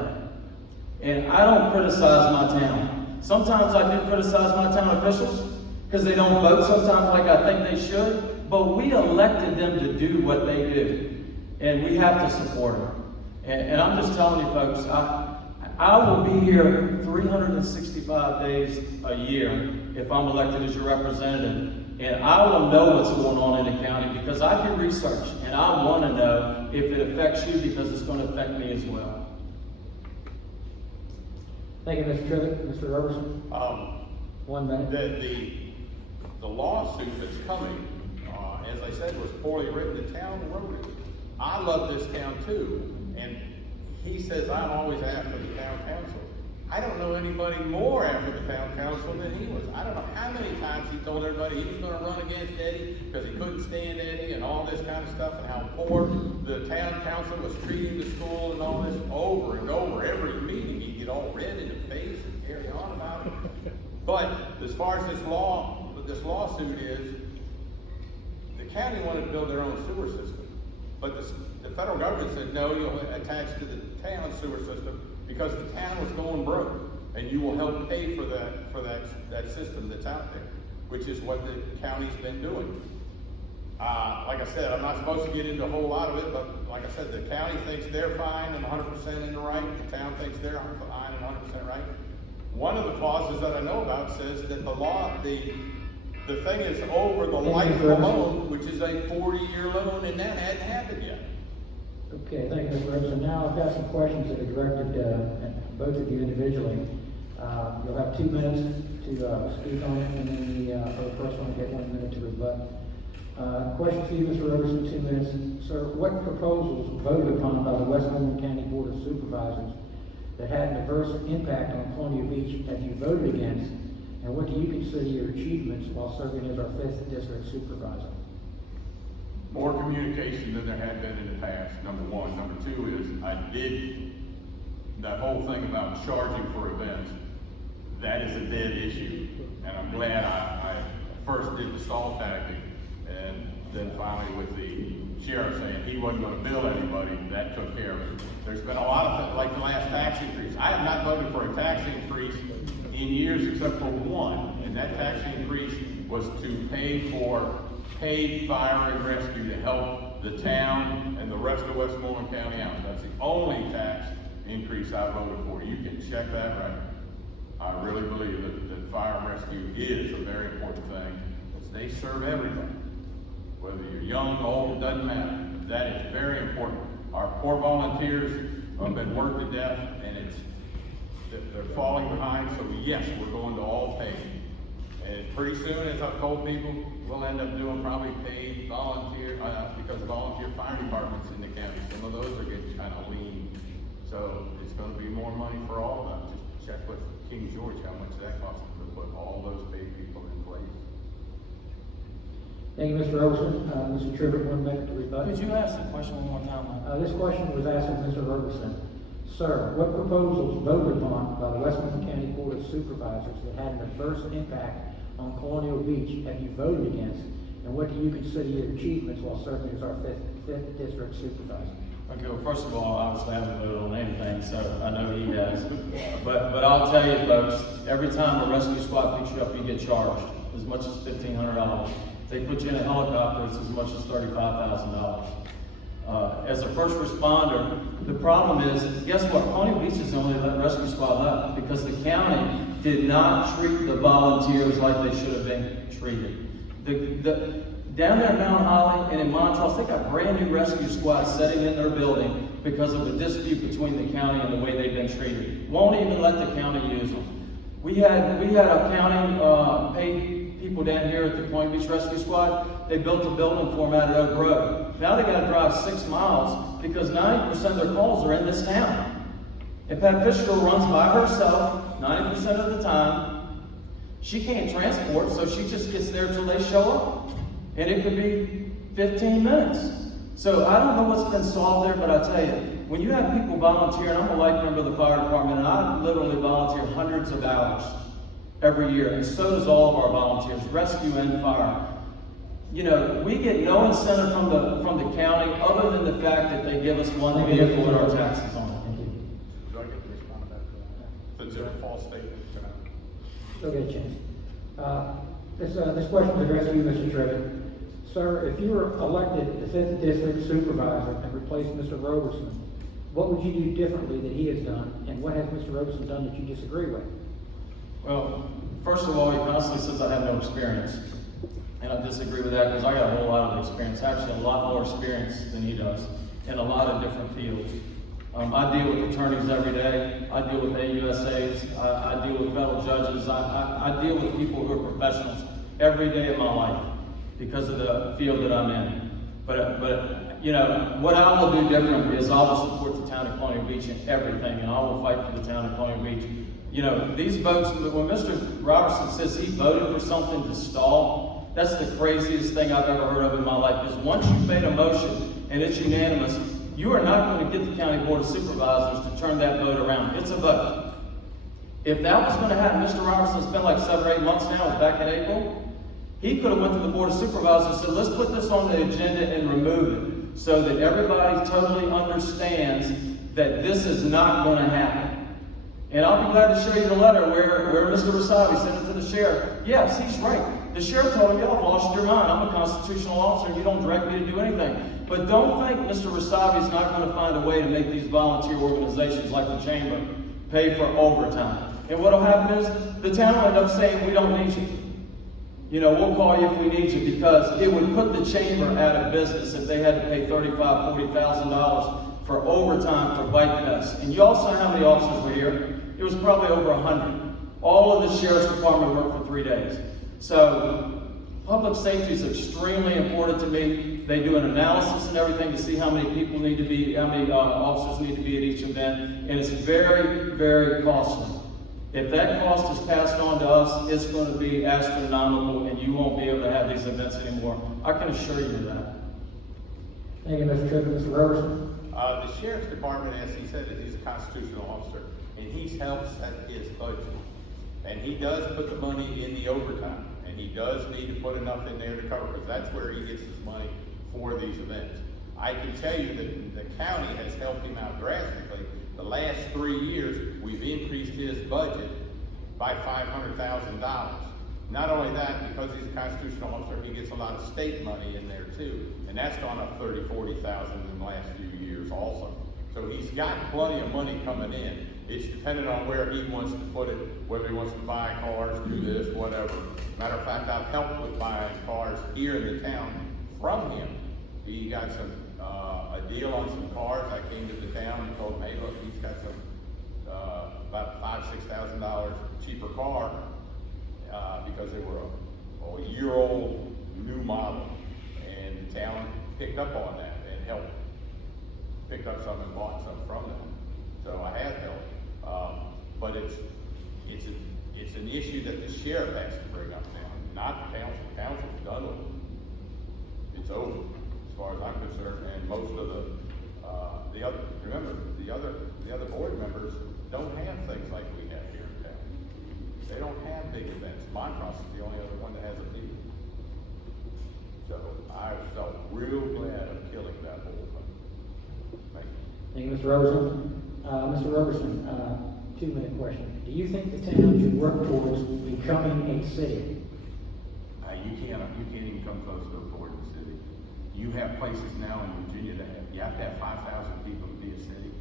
And I don't criticize my town. Sometimes I do criticize my town officials because they don't vote sometimes like I think they should, but we elected them to do what they do, and we have to support them. And I'm just telling you folks, I will be here 365 days a year if I'm elected as your representative, and I will know what's going on in the county because I can research, and I want to know if it affects you because it's going to affect me as well. Thank you, Mr. Trivett. Mr. Robertson, 1 minute. The lawsuit that's coming, as I said, was poorly written. The town wrote it. I love this town too, and he says I'm always after the town council. I don't know anybody more after the town council than he was. I don't know how many times he told everybody he was going to run against Eddie because he couldn't stand Eddie and all this kind of stuff, and how poor the town council was treating the school and all this over and over. Every meeting he'd get all red in the face and carry on about it. But as far as this lawsuit is, the county wanted to build their own sewer system, but the federal government said no, you'll attach to the town sewer system because the town was going broke, and you will help pay for that system that's out there, which is what the county's been doing. Like I said, I'm not supposed to get into a whole lot of it, but like I said, the county thinks they're fine and 100% in the right. The town thinks they're fine and 100% right. One of the clauses that I know about says that the thing is over the life of the loan, which is a 40-year loan, and that hadn't happened yet. Okay, thank you, Mr. Robertson. Now I've got some questions that are directed at both of you individually. You'll have 2 minutes speak on it, and then the other person will get 1 minute to rebut. Question for you, Mr. Robertson, 2 minutes. Sir, what proposals voted upon by the Westmoreland County Board of Supervisors that had an adverse impact on Colonial Beach have you voted against, and what do you consider your achievements while serving as our 5th District Supervisor? More communication than there had been in the past, number one. Number two is, that whole thing about charging for events, that is a dead issue. And I'm glad I first did the stall tactic, and then finally with the sheriff saying he wasn't gonna bill anybody, that took care of it. There's been a lot of, like the last tax increase. I have not voted for a tax increase in years except for one, and that tax increase was to pay for paid fire and rescue to help the town and the rest of Westmoreland County out. That's the only tax increase I voted for. You can check that record. I really believe that fire and rescue is a very important thing, because they serve everybody. Whether you're young, old, it doesn't matter. That is very important. Our poor volunteers have been worked to death, and they're falling behind, so yes, we're going to all pay. And pretty soon, as I've told people, we'll end up doing probably paid volunteer, because volunteer fire departments in the county, some of those are getting kind of lean. So it's gonna be more money for all of us. Just check with King George, how much that costs to put all those paid people in place. Thank you, Mr. Robertson. Mr. Trivett, 1 minute to rebut. Could you ask the question one more time, Mike? This question was asked of Mr. Robertson. Sir, what proposals voted upon by the Westmoreland County Board of Supervisors that had an adverse impact on Colonial Beach have you voted against, and what do you consider your achievements while serving as our 5th District Supervisor? Okay, well, first of all, obviously I haven't voted on anything, so I know he has. But I'll tell you, folks, every time a rescue squad picks you up, you get charged as much as $1,500. If they put you in a helicopter, it's as much as $35,000. As a first responder, the problem is, guess what? Colonial Beach is the only rescue squad left because the county did not treat the volunteers like they should have been treated. Down there in Mount Holly and in Montrose, they got brand new rescue squads sitting in their building because of a dispute between the county and the way they've been treated. Won't even let the county use them. We had a county paid people down here at the Point Beach Rescue Squad. They built a building for them out at Oak Road. Now they got to drive 6 miles because 90% of their calls are in this town. And Pat Fitzgerald runs by herself 90% of the time. She can't transport, so she just gets there till they show up. And it could be 15 minutes. So I don't know what's been solved there, but I tell you, when you have people volunteer, and I'm a life member of the fire department, and I literally volunteer hundreds of hours every year, and so does all of our volunteers, rescue and fire. You know, we get no incentive from the county other than the fact that they give us one vehicle and our taxes on it. Do I get to respond to that? Since it's a false statement. You'll get a chance. This question is addressed to you, Mr. Trivett. Sir, if you were elected the 5th District Supervisor and replaced Mr. Robertson, what would you do differently that he has done, and what has Mr. Robertson done that you disagree with? Well, first of all, he constantly says I have no experience. And I disagree with that because I got a whole lot of experience, actually a lot more experience than he does in a lot of different fields. I deal with attorneys every day. I deal with AUSAs. I deal with federal judges. I deal with people who are professionals every day of my life because of the field that I'm in. But you know, what I will do differently is I will support the town of Colonial Beach in everything, and I will fight for the town of Colonial Beach. You know, these votes, when Mr. Robertson says he voted for something to stall, that's the craziest thing I've ever heard of in my life. Because once you've made a motion and it's unanimous, you are not going to get the County Board of Supervisors to turn that vote around. It's a vote. If that was going to happen, Mr. Robertson's been like 7 or 8 months now, it's back in April. He could have went to the Board of Supervisors and said, let's put this on the agenda and remove it so that everybody totally understands that this is not going to happen. And I'll be glad to show you the letter where Mr. Rasavi sent it to the sheriff. Yes, he's right. The sheriff told him, y'all have lost your mind. I'm a constitutional officer and you don't direct me to do anything. But don't think Mr. Rasavi is not going to find a way to make these volunteer organizations like the Chamber pay for overtime. And what will happen is the town will end up saying, we don't need you. You know, we'll call you if we need you, because it would put the Chamber out of business if they had to pay $35,000, $40,000 for overtime for Bike Fest. And you all saw how many officers were here. It was probably over 100. All of the sheriff's department worked for 3 days. So public safety is extremely important to me. They do an analysis and everything to see how many people need to be, how many officers need to be at each event, and it's very, very costly. If that cost is passed on to us, it's going to be astronomical, and you won't be able to have these events anymore. I can assure you of that. Thank you, Mr. Trivett. Mr. Roberson? The sheriff's department, as he said, he's a constitutional officer, and he helps set his budget. And he does put the money in the overtime, and he does need to put enough in there to cover, because that's where he gets his money for these events. I can tell you that the county has helped him out drastically. The last 3 years, we've increased his budget by $500,000. Not only that, because he's a constitutional officer, he gets a lot of state money in there too. And that's gone up $30,000, $40,000 in the last few years also. So he's got plenty of money coming in. It's dependent on where he wants to put it, whether he wants to buy cars, do this, whatever. Matter of fact, I've helped with buying cars here in the town from him. He got some, a deal on some cars. I came to the town and told him, hey, look, he's got some, about $5,000, $6,000 cheaper car, because they were a year-old new model. And the town picked up on that and helped, picked up some and bought some from them. So I have helped. But it's an issue that the sheriff has to bring up now, not the council. The council's done with it. It's over, as far as I'm concerned, and most of the other board members don't have things like we have here in town. They don't have big events. Montrose is the only other one that has a field. So I felt real glad of killing that whole thing. Thank you. Thank you, Mr. Roberson. Mr. Roberson, 2-minute question. Do you think the town should work towards becoming a city? You can't even come close to a Ford city. You have places now in Virginia that you have to have 5,000 people to be a city.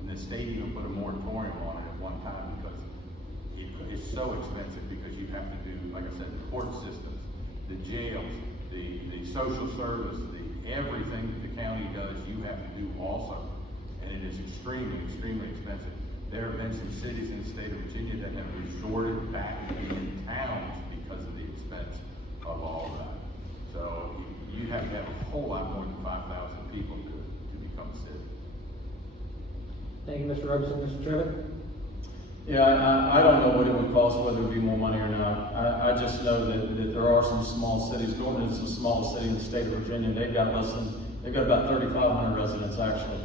And the state even put a moratorium on it at one time because it's so expensive, because you have to do, like I said, the court systems, the jails, the social service, everything that the county does, you have to do also. And it is extremely, extremely expensive. There have been some cities in the state of Virginia that have resorted back to being towns because of the expense of all of that. So you have to have a whole lot more than 5,000 people to become a city. Thank you, Mr. Roberson. Mr. Trivett? Yeah, I don't know what it would cost, whether it would be more money or not. I just know that there are some small cities. Norton is a small city in the state of Virginia. They've got about 3,500 residents actually.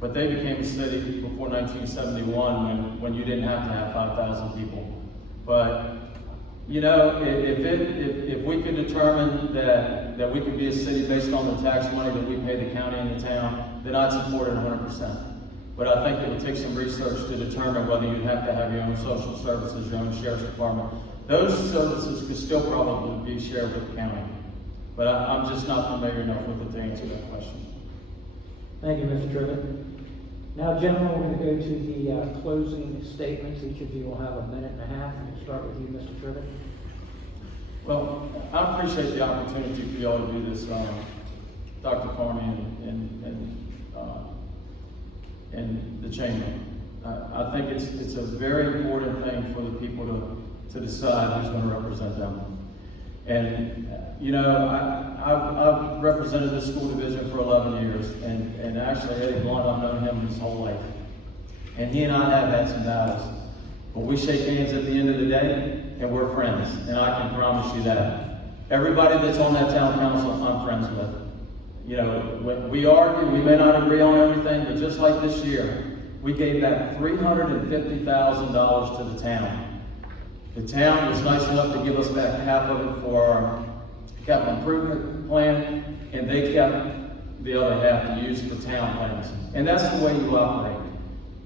But they became a city before 1971 when you didn't have to have 5,000 people. But you know, if we could determine that we could be a city based on the tax money that we pay the county and the town, then I'd support it 100%. But I think it would take some research to determine whether you'd have to have your own social services, your own sheriff's department. Those services could still probably be shared with the county. But I'm just not familiar enough with it to answer that question. Thank you, Mr. Trivett. Now, gentlemen, we're going to go to the closing statements. Each of you will have a minute and a half. We'll start with you, Mr. Trivett. Well, I appreciate the opportunity for y'all to do this, Dr. Farney and the chamber. I think it's a very important thing for the people to decide who's going to represent them. And you know, I've represented this school division for 11 years, and actually Eddie Blunt, I've known him his whole life. And he and I have had some battles. But we shake hands at the end of the day, and we're friends, and I can promise you that. Everybody that's on that town council, I'm friends with. You know, when we argue, we may not agree on everything, but just like this year, we gave back $350,000 to the town. The town was nice enough to give us back half of it for our capital improvement plan, and they kept the other half to use for town plans. And that's the way you operate.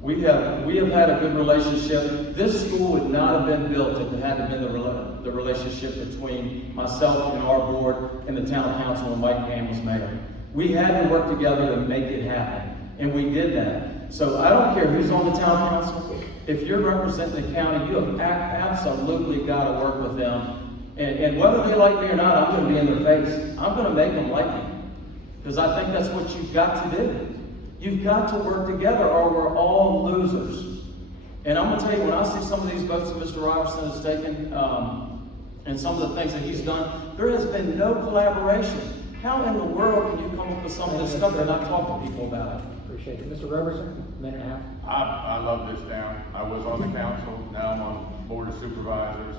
We have had a good relationship. This school would not have been built if it hadn't been the relationship between myself and our board and the town council when Mike Ham was mayor. We had to work together to make it happen, and we did that. So I don't care who's on the town council. If you're representing the county, you have absolutely got to work with them. And whether they like me or not, I'm going to be in their face. I'm going to make them like me. Because I think that's what you've got to do. You've got to work together or we're all losers. And I'm gonna tell you, when I see some of these votes that Mr. Robertson has taken, and some of the things that he's done, there has been no collaboration. How in the world can you come up with some of this stuff and not talk to people about it? Appreciate it. Mr. Robertson, minute and a half. I love this town. I was on the council, now I'm on board of supervisors.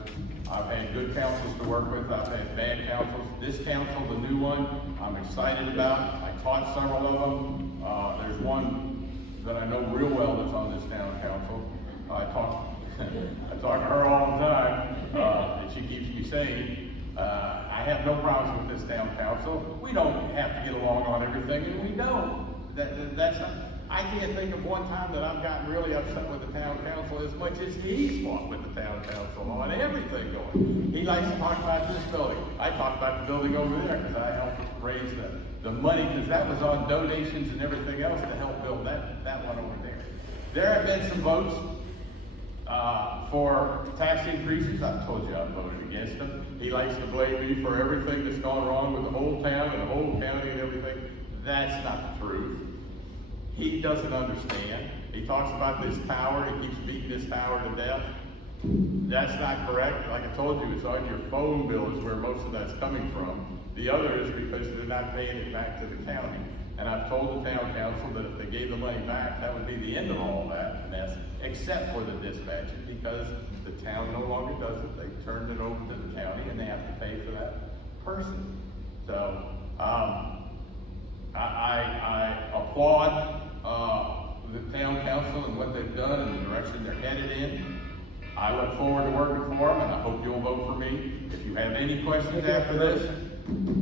I've had good councils to work with, I've had bad councils. This council, the new one, I'm excited about. I taught several of them. There's one that I know real well that's on this town council. I talk to her all the time, and she keeps me sane. I have no problems with this town council. We don't have to get along on everything, and we don't. That's not, I can't think of one time that I've gotten really upset with the town council as much as he's fought with the town council on everything going. He likes to talk about this building. I talk about the building over there because I helped raise the money, because that was on donations and everything else to help build that one over there. There have been some votes for tax increases. I've told you I voted against them. He likes to blame me for everything that's gone wrong with the whole town and the whole county and everything. That's not the truth. He doesn't understand. He talks about this tower, he keeps beating this tower to death. That's not correct. Like I told you, it's on your phone bill is where most of that's coming from. The other is because they're not paying it back to the county. And I've told the town council that if they gave the money back, that would be the end of all that mess, except for the dispatching, because the town no longer does it. They turned it over to the county and they have to pay for that person. So, I applaud the town council and what they've done and the direction they're headed in. I look forward to working for them, and I hope you'll vote for me. If you have any questions after this,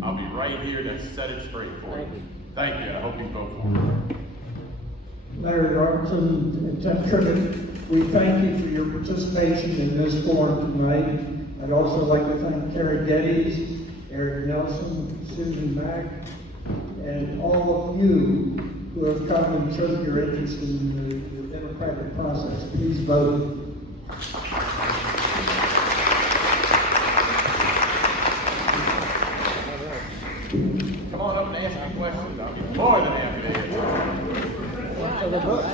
I'll be right here to set it straight for you. Thank you. I hope you vote for me. Larry Robertson and Tim Trickett, we thank you for your participation in this forum tonight. I'd also like to thank Terry Geddes, Eric Nelson, Susan Mack, and all of you who have come and shown your interest in the democratic process. Please vote. Come on up and ask me questions. I'll be more than happy to answer. So the vote,